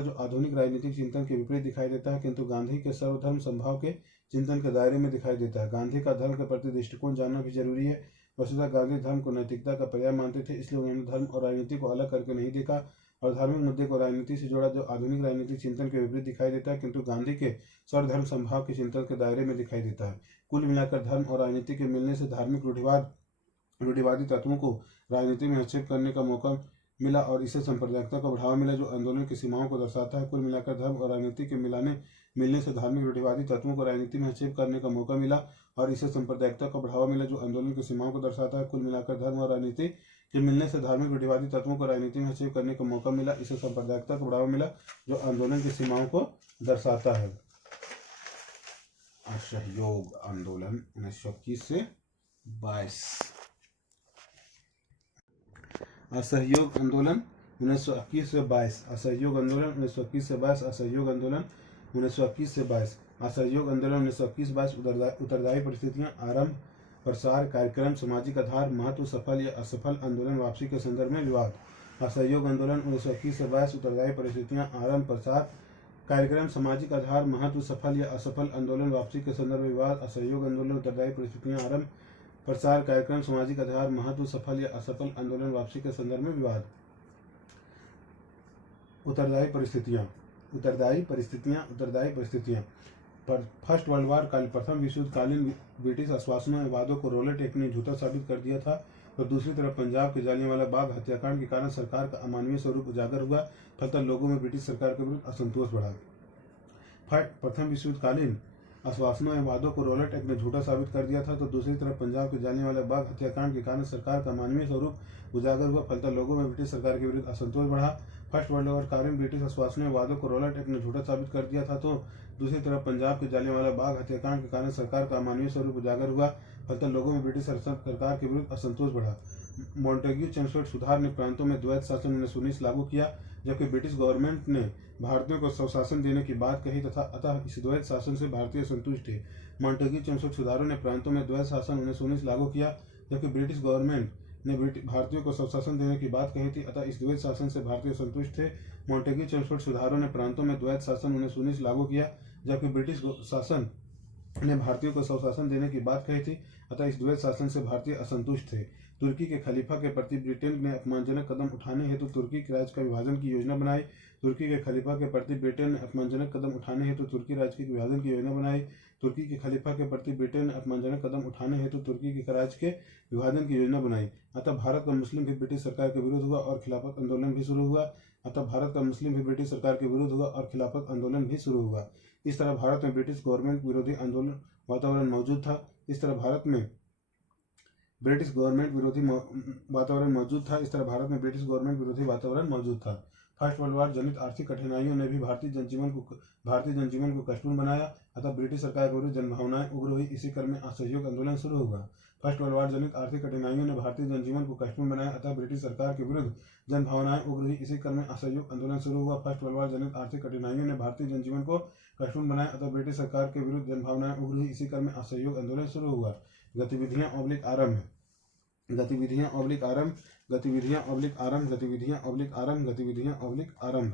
जो आधुनिक राजनीतिक चिंतन के विपरीत दिखाई देता है, किंतु गांधी के सर्वधर्म समभाव के चिंतन के दायरे में दिखाई देता है। गांधी का धर्म के प्रति दृष्टिकोण जानना भी जरूरी है। वस्तुतः गांधी धर्म को नैतिकता का पर्याय मानते थे, इसलिए उन्होंने धर्म और राजनीति को अलग करके नहीं देखा और धार्मिक मुद्दे को राजनीति से जोड़ा, जो आधुनिक राजनीतिक चिंतन के विपरीत दिखाई देता है, किंतु गांधी के सर्वधर्म समभाव के चिंतन के दायरे में दिखाई देता है। कुल मिलाकर धर्म और राजनीति के मिलने से धार्मिक रूढ़िवादी तत्वों को राजनीति में हस्तक्षेप करने का मौका मिला और इससे सांप्रदायिकता को बढ़ावा मिला, जो आंदोलन की सीमाओं को दर्शाता है। कुल मिलाकर धर्म और राजनीति के मिलने से धार्मिक रूढ़िवादी तत्वों को राजनीति में हस्तक्षेप करने का मौका मिला और इससे सांप्रदायिकता को बढ़ावा मिला, जो आंदोलन की सीमाओं को दर्शाता है। कुल मिलाकर धर्म और राजनीति के मिलने से धार्मिक रूढ़िवादी तत्वों को राजनीति में हस्तक्षेप करने का मौका मिला, इससे सांप्रदायिकता को बढ़ावा मिला, जो आंदोलन की सीमाओं को दर्शाता है। असहयोग आंदोलन 1921 से 22। असहयोग आंदोलन 1921 से 22। असहयोग आंदोलन 1921 से 22। असहयोग आंदोलन 1921 से 22। असहयोग आंदोलन 1921-22। उत्तरदायी परिस्थितियां, आरंभ, प्रसार, कार्यक्रम, सामाजिक आधार, महत्व, सफल या असफल आंदोलन, वापसी के संदर्भ में विवाद। असहयोग आंदोलन 1921 से 22। उत्तरदायी परिस्थितियां, आरंभ, प्रसार, कार्यक्रम सामाजिक आधार महत्व सफल या असफल आंदोलन वापसी के संदर्भ में विवाद असहयोग आंदोलन उत्तरदायी परिस्थितियां आरंभ प्रसार कार्यक्रम सामाजिक आधार महत्व सफल या असफल आंदोलन वापसी के संदर्भ में विवाद उत्तरदायी परिस्थितियां फर्स्ट वर्ल्ड वार काल प्रथम विश्व युद्ध कालीन ब्रिटिश आश्वासनों एवं वादों को रॉलेट एक्ट ने झूठा साबित कर दिया था। तो दूसरी तरफ पंजाब के जलियांवाला बाग हत्याकांड के कारण सरकार का अमानवीय स्वरूप उजागर हुआ, फलतः लोगों में ब्रिटिश सरकार के विरुद्ध असंतोष बढ़ा। प्रथम विश्व युद्ध कालीन आश्वासनों एवं वादों को रॉलेट एक्ट ने झूठा साबित कर दिया था। तो दूसरी तरफ पंजाब के जलियांवाला बाग हत्याकांड के कारण सरकार का अमानवीय स्वरूप उजागर हुआ, फलतः लोगों में ब्रिटिश सरकार के विरुद्ध असंतोष बढ़ा। फर्स्ट वर्ल्ड वॉर कालीन ब्रिटिश आश्वासनों एवं वादों को रॉलेट एक्ट ने झूठा साबित कर दिया था। तो दूसरी तरफ पंजाब के जलियांवाला बाग हत्याकांड के कारण सरकार का अमानवीय स्वरूप उजागर हुआ, फलतः लोगों में ब्रिटिश सरकार के विरुद्ध असंतोष बढ़ा। मॉन्टेग्यू चेम्सफोर्ड सुधार ने प्रांतों में द्वैत शासन 1919 लागू किया, जबकि ब्रिटिश गवर्नमेंट ने भारतीयों को स्वशासन देने की बात कही तथा अतः इस द्वैत शासन से भारतीय संतुष्ट थे। मॉन्टेग्यू चेम्सफोर्ड सुधारों ने प्रांतों में द्वैत शासन 1919 लागू किया, जबकि ब्रिटिश गवर्नमेंट ने भारतीयों को स्वशासन देने की बात कही थी, अतः इस द्वैत शासन से भारतीय संतुष्ट थे। मॉन्टेग्यू चेम्सफोर्ड सुधारों ने प्रांतों में द्वैत शासन 1919 लागू किया, जबकि ब्रिटिश शासन ने भारतीयों को स्वशासन देने की बात कही थी, अतः इस द्वैत शासन से भारतीय असंतुष्ट थे। तुर्की के खलीफा के प्रति ब्रिटेन ने अपमानजनक कदम उठाने हेतु तुर्की के राज्य का विभाजन की योजना बनाई। तुर्की के खलीफा के प्रति ब्रिटेन ने अपमानजनक कदम उठाने हेतु तुर्की राज्य के विभाजन की योजना बनाई। तुर्की के खलीफा के प्रति ब्रिटेन ने अपमानजनक कदम उठाने हेतु तुर्की के राज्य के विभाजन की योजना बनाई। अतः भारत का मुस्लिम भी ब्रिटिश सरकार के विरुद्ध हुआ और खिलाफत आंदोलन भी शुरू हुआ। इस तरह भारत में ब्रिटिश गवर्नमेंट विरोधी आंदोलन वातावरण मौजूद था। इस तरह भारत में ब्रिटिश गवर्नमेंट विरोधी वातावरण मौजूद था। फर्स्ट वर्ल्ड वार जनित आर्थिक कठिनाइयों ने भी भारतीय जनजीवन को कष्टपूर्ण बनाया, अतः ब्रिटिश सरकार के विरुद्ध जनभावनाएं उग्र हुई। इसी क्रम में असहयोग आंदोलन शुरू हुआ। फर्स्ट वर्ल्ड वार जनित आर्थिक कठिनाइयों ने भारतीय जनजीवन को कष्टपूर्ण बनाया, अतः ब्रिटिश सरकार के विरुद्ध जनभावनाएं उग्र हुई। इसी क्रम में असहयोग आंदोलन शुरू हुआ। फर्स्ट वर्ल्ड वार जनित आर्थिक कठिनाइयों ने भारतीय जनजीवन को कष्टपूर्ण बनाया, अतः ब्रिटिश सरकार के विरुद्ध जनभावनाएं उग्र हुई। इसी क्रम में असहयोग आंदोलन शुरू हुआ। गतिविधियां आरंभ।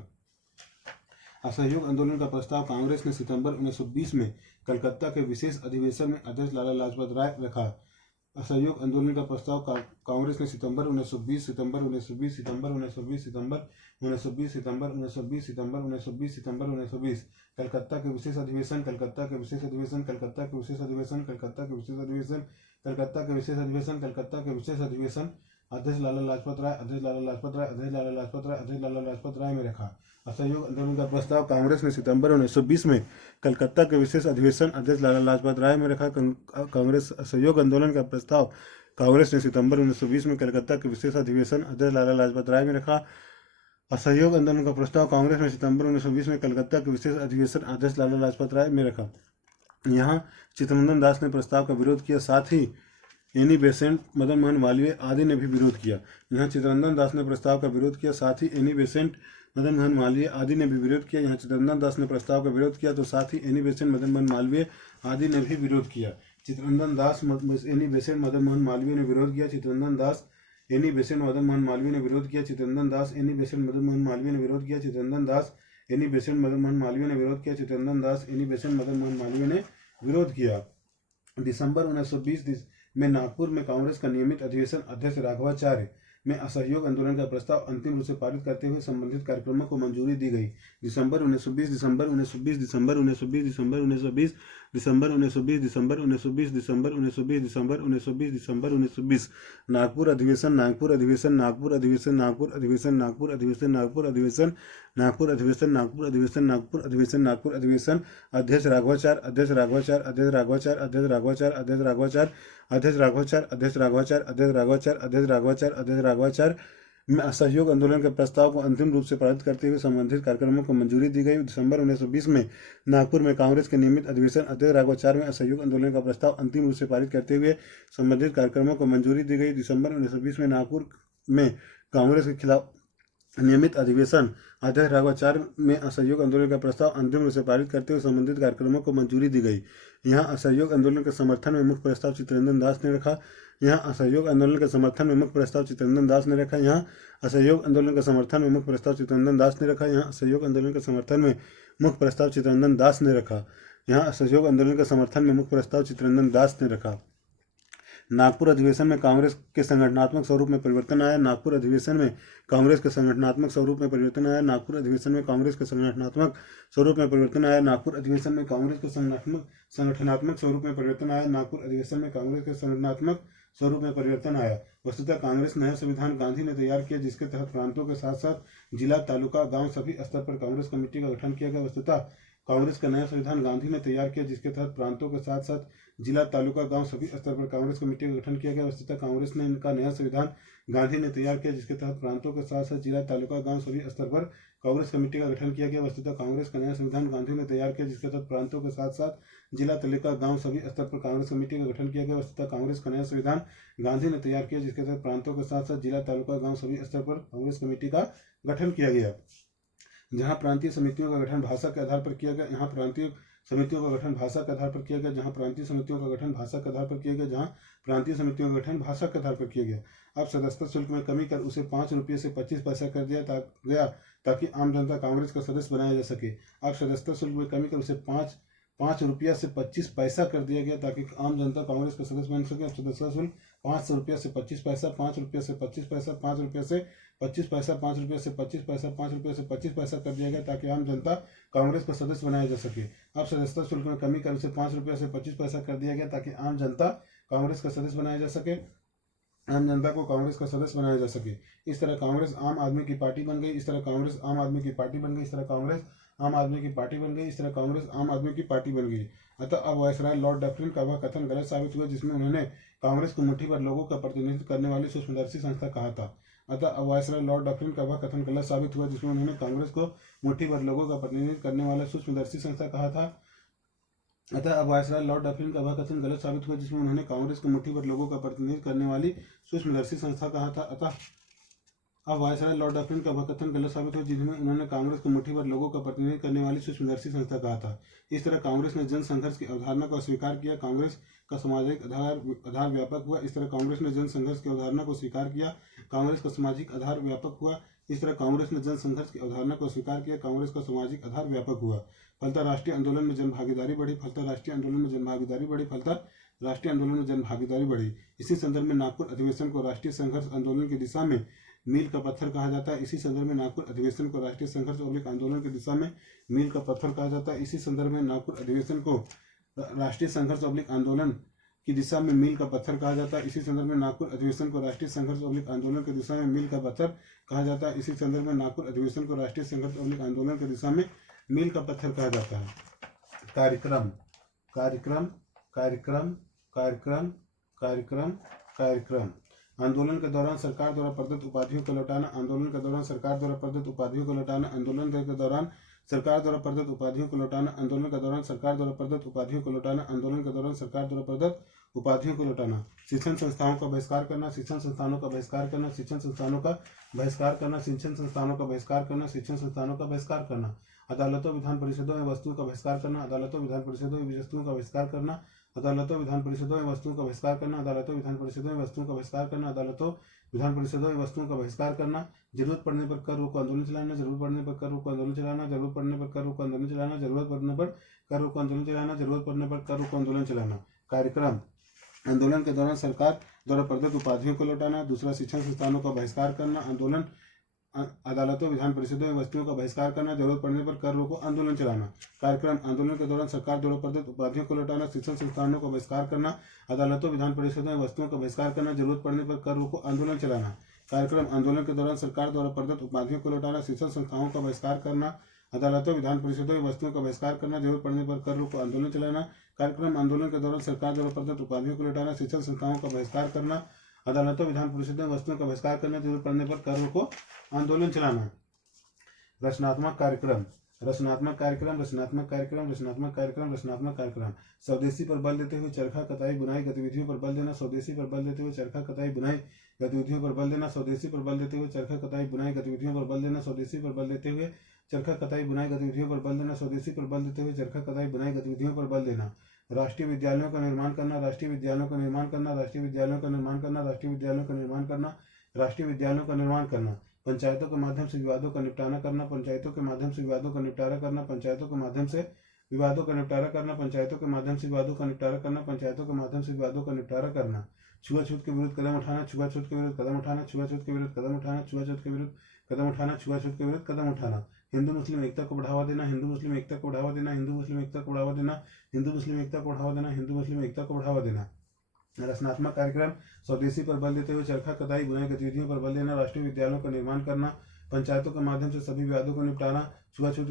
असहयोग आंदोलन का प्रस्ताव कांग्रेस ने सितंबर 1920 में कलकत्ता के विशेष अधिवेशन में अध्यक्ष लाला लाजपत राय रखा। असहयोग आंदोलन का प्रस्ताव कांग्रेस ने सितंबर 1920 कलकत्ता के विशेष अधिवेशन अध्यक्ष लाला लाजपत राय में रखा। असहयोग आंदोलन का प्रस्ताव कांग्रेस ने सितंबर 1920 में कलकत्ता के विशेष अधिवेशन अध्यक्ष लाला लाजपत राय में रखा। असहयोग आंदोलन का प्रस्ताव कांग्रेस ने सितंबर 1920 में कलकत्ता के विशेष अधिवेशन अध्यक्ष लाला लाजपत राय में रखा। असहयोग आंदोलन का प्रस्ताव कांग्रेस ने सितंबर 1920 में कलकत्ता के विशेष अधिवेशन अध्यक्ष लाला लाजपत राय में रखा। यहाँ चित्तरंजन दास ने प्रस्ताव का विरोध किया, साथ ही एनी बेसेंट, मदन मोहन मालवीय आदि ने भी विरोध किया। यहाँ चित्तरंजन दास ने प्रस्ताव का विरोध किया, साथ ही एनी बेसेंट, मदन मोहन मालवीय आदि ने भी विरोध किया। यहाँ चित्तरंजन दास ने प्रस्ताव का विरोध किया तो साथ ही एनी बेसेंट, मदन मोहन मालवीय आदि ने भी विरोध किया। चित्तरंजन दास, एनी बेसेंट, मदन मोहन मालवीय ने विरोध किया। चित्तरंजन दास, एनी बेसेंट, मदन मोहन मालवीय ने विरोध किया। चित्तरंजन दास, एनी बेसेंट, मदन मोहन मालवीय ने विरोध किया। चित्तरंजन दास, एनी बेसेंट, मदन मोहन मालवीय ने विरोध किया। चित्तरंजन दास, एनी बेसेंट, मदन मोहन मालवीय ने विरोध किया। दिसंबर 1920 में नागपुर में कांग्रेस का नियमित अधिवेशन अध्यक्ष राघवाचार्य में असहयोग आंदोलन का प्रस्ताव अंतिम रूप से पारित करते हुए संबंधित कार्यक्रमों को मंजूरी दी गई। दिसंबर 1920 नागपुर अधिवेशन अध्यक्ष राघवाचार्य में असहयोग आंदोलन के प्रस्ताव को अंतिम रूप से पारित करते हुए संबंधित कार्यक्रमों को मंजूरी दी गई। दिसंबर 1920 में नागपुर में कांग्रेस के नियमित अधिवेशन अध्यक्ष राघवाचार्य में असहयोग आंदोलन का प्रस्ताव अंतिम रूप से पारित करते हुए संबंधित कार्यक्रमों को मंजूरी दी गई। दिसंबर 1920 में नागपुर में कांग्रेस के खिलाफ नियमित अधिवेशन अध्यक्ष राघवाचार्य में असहयोग आंदोलन का प्रस्ताव अंतिम रूप से पारित करते हुए संबंधित कार्यक्रमों को मंजूरी दी गई। यहाँ असहयोग आंदोलन के समर्थन में मुख्य प्रस्ताव चित्तरंजन दास ने रखा। यहाँ असहयोग आंदोलन के समर्थन में मुख्य प्रस्ताव चित्तरंजन दास ने रखा। यहाँ असहयोग आंदोलन के समर्थन में मुख्य प्रस्ताव चित्तरंजन दास ने रखा। यहाँ असहयोग आंदोलन के समर्थन में मुख्य प्रस्ताव चित्तरंजन दास ने रखा। यहाँ असहयोग आंदोलन के समर्थन में मुख्य प्रस्ताव चित्तरंजन दास ने रखा। नागपुर अधिवेशन में कांग्रेस के संगठनात्मक स्वरूप में परिवर्तन आया। नागपुर अधिवेशन में कांग्रेस के संगठनात्मक स्वरूप में परिवर्तन आया। नागपुर अधिवेशन में कांग्रेस के संगठनात्मक स्वरूप में परिवर्तन आया। नागपुर अधिवेशन में कांग्रेस के संगठनात्मक स्वरूप में परिवर्तन आया। नागपुर अधिवेशन में कांग्रेस के संगठनात्मक स्वरूप में परिवर्तन आया। वस्तुतः कांग्रेस नया संविधान गांधी ने तैयार किया, जिसके तहत प्रांतों के साथ साथ जिला, तालुका, गांव सभी स्तर पर कांग्रेस कमेटी का गठन किया गया। वस्तुतः कांग्रेस का नया संविधान गांधी ने तैयार किया, जिसके तहत प्रांतों के साथ साथ जिला, तालुका, गांव सभी स्तर पर कांग्रेस कमेटी का गठन किया गया। वस्तुतः कांग्रेस ने इनका नया संविधान गांधी ने तैयार किया, जिसके तहत प्रांतों के साथ साथ जिला, तालुका, गांव सभी स्तर पर कांग्रेस कमेटी का गठन किया गया। वस्तुतः कांग्रेस का नया संविधान गांधी ने तैयार किया, जिसके तहत प्रांतों के साथ साथ जिला, तालुका, गांव सभी स्तर पर कांग्रेस कमेटी का गठन किया गया। वस्तुतः कांग्रेस का नया संविधान गांधी ने तैयार किया, जिसके तहत प्रांतों के साथ साथ जिला, तालुका, गांव सभी स्तर पर कांग्रेस कमेटी का गठन किया गया। जहां प्रांतीय समितियों का गठन भाषा के आधार पर किया गया, यहाँ प्रांतीय समितियों का गठन भाषा के आधार पर किया गया। जहां प्रांतीय समितियों का गठन भाषा के आधार पर किया गया। जहां प्रांतीय समितियों का गठन भाषा के आधार पर किया गया। अब सदस्यता शुल्क में कमी कर उसे 5 रुपये से 25 पैसा कर दिया गया, ताकि आम जनता कांग्रेस का सदस्य बनाया जा सके। अब सदस्यता शुल्क में कमी कर उसे 5 रुपया से 25 पैसा कर दिया गया, ताकि आम जनता कांग्रेस का सदस्य बन सके। अब सदस्यता शुल्क 5 रुपया से 25 पैसा, 5 रुपया से 25 पैसा, 5 रुपया से 25 पैसा, 5 रुपये से 25 पैसा, 5 रुपये से 25 पैसा कर दिया गया, ताकि आम जनता कांग्रेस का सदस्य बनाया जा सके। अब सदस्यता शुल्क में कमी कर उसे 5 रुपये से 25 पैसा कर दिया गया, ताकि आम जनता कांग्रेस का सदस्य बनाया जा सके। आम जनता को कांग्रेस का सदस्य बनाया जा सके। इस तरह कांग्रेस आम आदमी की पार्टी बन गई। इस तरह कांग्रेस आम आदमी की पार्टी बन गई। इस तरह कांग्रेस आम आदमी की पार्टी बन गई। इस तरह कांग्रेस आम आदमी की पार्टी बन गई। अतः अब वायसराय लॉर्ड डफरिन का वह कथन गलत साबित हुआ, जिसमें उन्होंने कांग्रेस को मुट्ठी भर लोगों का प्रतिनिधित्व करने वाली सूक्ष्मदर्शी संस्था कहा था। अतः अब वायसराय लॉर्ड डफरिन का वह कथन गलत साबित हुआ, जिसमें उन्होंने कांग्रेस को मुट्ठी भर लोगों का प्रतिनिधित्व करने वाला सूक्ष्मदर्शी संस्था कहा था। अतः अब वायसराय लॉर्ड डफरिन का वह कथन गलत साबित हुआ, जिसमें उन्होंने कांग्रेस को मुट्ठी भर लोगों का प्रतिनिधित्व करने वाली सूक्ष्मदर्शी संस्था कहा था। अतः अब वायसराय लॉर्ड डफरिन का वह कथन गलत साबित हुआ, जिसमें उन्होंने कांग्रेस को मुट्ठी भर लोगों का प्रतिनिधित्व करने वाली सूक्ष्मदर्शी संस्था कहा था। इस तरह कांग्रेस ने जन संघर्ष की अवधारणा को स्वीकार किया। कांग्रेस का सामाजिक आधार व्यापक हुआ। इस तरह कांग्रेस ने जन संघर्ष की अवधारणा को स्वीकार किया। कांग्रेस का सामाजिक आधार व्यापक हुआ। इस तरह कांग्रेस ने जन संघर्ष की अवधारणा को स्वीकार किया। कांग्रेस का सामाजिक आधार व्यापक हुआ। फलतः राष्ट्रीय आंदोलन में जन भागीदारी बढ़ी। फलतः राष्ट्रीय आंदोलन में जन भागीदारी बढ़ी। फलतः राष्ट्रीय आंदोलन में जन भागीदारी बढ़ी। इसी संदर्भ में नागपुर अधिवेशन को राष्ट्रीय संघर्ष आंदोलन की दिशा में मील का पत्थर कहा जाता है। इसी संदर्भ में नागपुर अधिवेशन को राष्ट्रीय संघर्ष और आंदोलन की दिशा में मील का पत्थर कहा जाता है। इसी संदर्भ में नागपुर अधिवेशन को राष्ट्रीय संघर्ष और आंदोलन की दिशा में मील का पत्थर कहा जाता है। इसी संदर्भ में नागपुर अधिवेशन को राष्ट्रीय संघर्ष और आंदोलन की दिशा में मील का पत्थर कहा जाता है। इसी संदर्भ में नागपुर अधिवेशन को राष्ट्रीय संघर्ष और आंदोलन की दिशा में मील का पत्थर कहा जाता है। कार्यक्रम कार्यक्रम कार्यक्रम कार्यक्रम कार्यक्रम कार्यक्रम आंदोलन के दौरान सरकार द्वारा प्रदत्त उपाधियों को लौटाना। आंदोलन के दौरान सरकार द्वारा प्रदत्त उपाधियों को लौटाना। आंदोलन के दौरान सरकार द्वारा प्रदत्त उपाधियों को लौटाना। आंदोलन के दौरान सरकार द्वारा प्रदत्त उपाधियों को लौटाना। आंदोलन के दौरान सरकार द्वारा प्रदत्त उपाधियों को लौटाना। शिक्षण संस्थाओं का बहिष्कार करना। शिक्षण संस्थानों का बहिष्कार करना। शिक्षण संस्थानों का बहिष्कार करना। शिक्षण संस्थानों का बहिष्कार करना। शिक्षण संस्थानों का बहिष्कार करना। अदालतों, विधान परिषदों में वस्तुओं का बहिष्कार करना। अदालतों, विधान परिषदों में वस्तुओं का बहिष्कार करना। अदालतों, विधान परिषदों में वस्तुओं का बहिष्कार करना। अदालतों, विधान परिषदों में वस्तुओं का बहिष्कार करना। अदालतों, विधान परिषदों में वस्तुओं का बहिष्कार करना। जरूरत पड़ने पर कर रोको आंदोलन चलाना। जरूरत पड़ने पर कर रोको आंदोलन चलाना। जरूरत पड़ने पर कर रोको आंदोलन चलाना। जरूरत पड़ने पर कर रोको आंदोलन चलाना। जरूरत पड़ने पर कर रोको आंदोलन चलाना। कार्यक्रम आंदोलन के दौरान सरकार द्वारा प्रदत्त उपाधियों को लौटाना। दूसरा, शिक्षण संस्थानों का बहिष्कार करना। आंदोलन अदालतों, विधान परिषदों में वस्तुओं का बहिष्कार करना। जरूरत पड़ने पर कर रोको आंदोलन चलाना। कार्यक्रम आंदोलन के दौरान सरकार द्वारा प्रदत्त उपाधियों को लौटाना। शिक्षण संस्थानों का बहिष्कार करना। अदालतों, विधान परिषदों में वस्तुओं का बहिष्कार करना। जरूरत पड़ने पर कर रोको आंदोलन चलाना। कार्यक्रम आंदोलन के दौरान सरकार द्वारा प्रदत्त उपाधियों को लौटाना। शिक्षण संस्थाओं का बहिष्कार करना। अदालतों, विधान परिषदों में वस्तुओं का बहिष्कार करना। जरूरत पड़ने पर कर रोको आंदोलन चलाना। कार्यक्रम आंदोलन के दौरान सरकार द्वारा प्रदत्त उपाधियों को लौटाना। शिक्षण संस्थाओं का बहिष्कार करना। अदालतों, विधान परिषदों में वस्तुओं का बहिष्कार करना। जरूरत पड़ने पर कर रोको आंदोलन चलाना। रचनात्मक कार्यक्रम रचनात्मक कार्यक्रम रचनात्मक कार्यक्रम रचनात्मक कार्यक्रम रचनात्मक कार्यक्रम स्वदेशी पर बल देते हुए चरखा कताई बुनाई गतिविधियों पर बल देना। स्वदेशी पर बल देते हुए चरखा कताई बुनाई गतिविधियों पर बल देना। स्वदेशी पर बल देते हुए चरखा कताई बुनाई गतिविधियों पर बल देना। स्वदेशी पर बल देते हुए चरखा कताई बुनाई गतिविधियों पर बल देना। स्वदेशी पर बल देते हुए चरखा कताई बुनाई गतिविधियों पर बल देना। राष्ट्रीय विद्यालयों का निर्माण करना, राष्ट्रीय विद्यालयों का निर्माण करना, राष्ट्रीय विद्यालयों का निर्माण करना, राष्ट्रीय विद्यालयों का निर्माण करना, राष्ट्रीय विद्यालयों का निर्माण करना। पंचायतों के माध्यम से विवादों का निपटारा करना, पंचायतों के माध्यम से विवादों का निपटारा करना, पंचायतों के माध्यम से विवादों का निपटारा करना, पंचायतों के माध्यम से विवादों का निपटारा करना, पंचायतों के माध्यम से विवादों का निपटारा करना। छुआछूत के विरुद्ध कदम उठाना, छुआछूत के विरुद्ध कदम उठाना, छुआछूत के विरुद्ध कदम उठाना, छुआछूत के विरुद्ध कदम उठाना, छुआछूत के विरुद्ध कदम उठाना। हिंदू मुस्लिम एकता को बढ़ावा देना, हिंदू मुस्लिम एकता को बढ़ावा देना, हिंदू मुस्लिम एकता को बढ़ावा देना, हिंदू मुस्लिम एकता को बढ़ावा देना, हिंदू मुस्लिम एकता को बढ़ावा देना। रचनात्मक कार्यक्रम, स्वदेशी पर बल देते हुए चरखा कताई बुनाई गतिविधियों पर बल देना, राष्ट्रीय विद्यालयों का निर्माण करना, पंचायतों के माध्यम से सभी विवादों को निपटाना, छुआछूत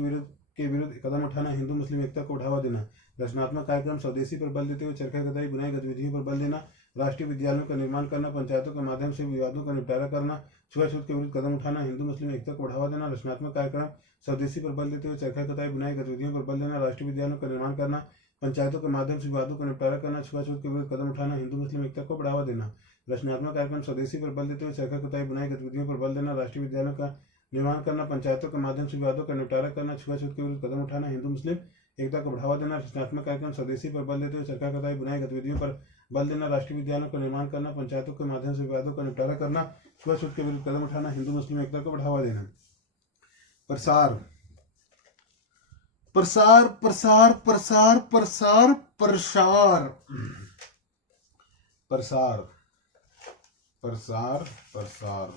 के विरुद्ध कदम उठाना, हिंदू मुस्लिम एकता को बढ़ावा देना। रचनात्मक कार्यक्रम, स्वदेशी पर बल देते हुए चरखा कताई बुनाई गतिविधियों पर बल देना, राष्ट्रीय विद्यालयों का निर्माण करना, पंचायतों के माध्यम से विवादों का निपटारा करना, छुआछूत के विरुद्ध कदम उठाना, हिंदू मुस्लिम एकता को बढ़ावा देना। रचनात्मक कार्यक्रम, स्वदेशी पर बल देते हुए चरखा कताई बुनाई गतिविधियों पर बल देना, राष्ट्रीय विद्यालयों का निर्माण करना, पंचायतों के माध्यम से विवादों का निपटारा करना, छुआछूत के विरुद्ध कदम उठाना, हिंदू मुस्लिम एकता को बढ़ावा देना। रचनात्मक कार्यक्रम, स्वदेशी पर बल देते हुए चरखा कताई बुनाई गतिविधियों पर बल देना, राष्ट्रीय विद्यालयों का निर्माण करना, पंचायतों के माध्यम से विवादों का निपटारा करना, छुआछूत के विरुद्ध कदम उठाना, हिंदू मुस्लिम एकता को बढ़ावा देना। रचनात्मक कार्यक्रम, स्वदेशी पर बल देते हुए चरखा कताई बुनाई गतिविधियों पर बल देना, राष्ट्रीय विद्यालयों का निर्माण करना, पंचायतों के माध्यम से विवादों का निपटारा करना, छुआछूत के विरुद्ध कदम उठाना, हिंदू मुस्लिम एकता को बढ़ावा देना। प्रसार, प्रसार, प्रसार, प्रसार, प्रसार, प्रसार, प्रसार, प्रसार, प्रसार।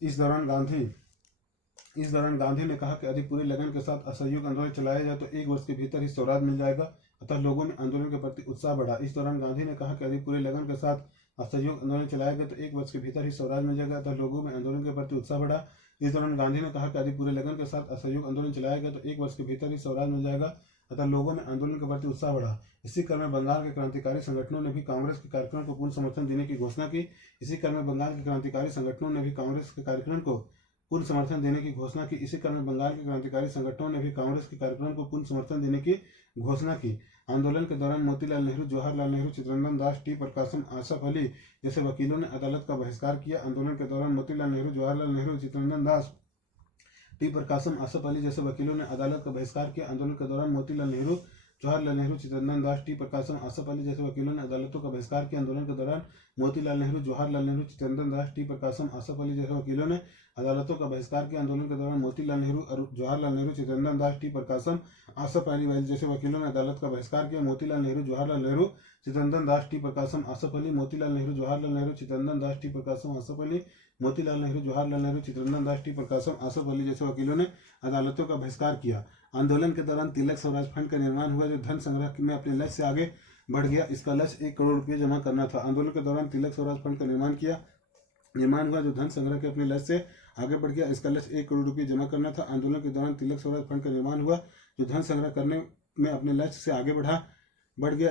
इस दौरान गांधी ने कहा कि यदि पूरे लगन के साथ असहयोग आंदोलन चलाया जाए तो 1 वर्ष के भीतर ही स्वराज मिल जाएगा, अतः लोगों में आंदोलन के प्रति उत्साह बढ़ा। इस दौरान गांधी ने कहा कि यदि पूरे लगन के साथ असहयोग आंदोलन चलाया गया तो 1 वर्ष के भीतर ही स्वराज मिल जाएगा, अतः लोगों में आंदोलन के प्रति उत्साह बढ़ा। इस दौरान गांधी ने कहा कि यदि पूरे लगन के साथ असहयोग आंदोलन चलाया गया तो 1 वर्ष के भीतर ही स्वराज मिल जाएगा, अतः लोगों में आंदोलन के प्रति उत्साह बढ़ा। इसी क्रम में बंगाल के क्रांतिकारी संगठनों ने भी कांग्रेस के कार्यक्रम को पूर्ण समर्थन देने की घोषणा की। इसी क्रम में बंगाल के क्रांतिकारी संगठनों ने भी कांग्रेस के कार्यक्रम को पूर्ण समर्थन देने की घोषणा की। इसी क्रम में बंगाल के क्रांतिकारी संगठनों ने भी कांग्रेस के कार्यक्रम को पूर्ण समर्थन देने की घोषणा की। आंदोलन के दौरान मोतीलाल नेहरू, जवाहरलाल नेहरू, चित्तरंजन दास, टी प्रकाशम, आसफ अली जैसे वकीलों ने अदालत का बहिष्कार किया। आंदोलन के दौरान मोतीलाल नेहरू, जवाहरलाल नेहरू, चित्तरंजन दास, टी प्रकाशम, आसफ अली जैसे वकीलों ने अदालत का बहिष्कार किया। आंदोलन के दौरान मोतीलाल नेहरू, जवाहरलाल नेहरू, चित्तरंजन दास, टी प्रकाशम, आसफ अली जैसे वकीलों ने अदालतों का बहिष्कार किया। आंदोलन के दौरान मोतीलाल नेहरू, जवाहरलाल नेहरू, चित्तरंजन दास, टी प्रकाशम, आसफ अली जैसे वकीलों ने अदालतों का बहिष्कार किया। आंदोलन के दौरान मोतीलाल नेहरू, जवाहरलाल नेहरू, चित्तरंजन दास, टी प्रकाशम, आसफ अली जैसे वकीलों ने अदालत का बहिष्कार किया। मोतीलाल नेहरू, जवाहरलाल नेहरू, चित्तरंजन दास, टी प्रकाशम, आसफ अली, मोतीलाल नेहरू, जवाहरलाल नेहरू, चित्तरंजन दास, टी प्रकाशम, आसफ अली, मोतीलाल नेहरू, जवाहरलाल नेहरू, चित्तरंजन दास, टी प्रकाशम, आसफ अली जैसे वकीलों ने अदालतों का बहिष्कार किया। आंदोलन के दौरान तिलक स्वराज फंड का निर्माण हुआ, जो धन संग्रह में अपने लक्ष्य से आगे बढ़ गया। इसका लक्ष्य 1 करोड़ रुपये जमा करना था। आंदोलन के दौरान तिलक स्वराज फंड का निर्माण हुआ, जो धन संग्रह के अपने लक्ष्य से आगे बढ़ गया। इसका लक्ष्य 1 करोड़ रुपये जमा करना था। आंदोलन के दौरान तिलक स्वराज फंड का निर्माण हुआ, जो धन संग्रह करने में अपने लक्ष्य से आगे बढ़ गया।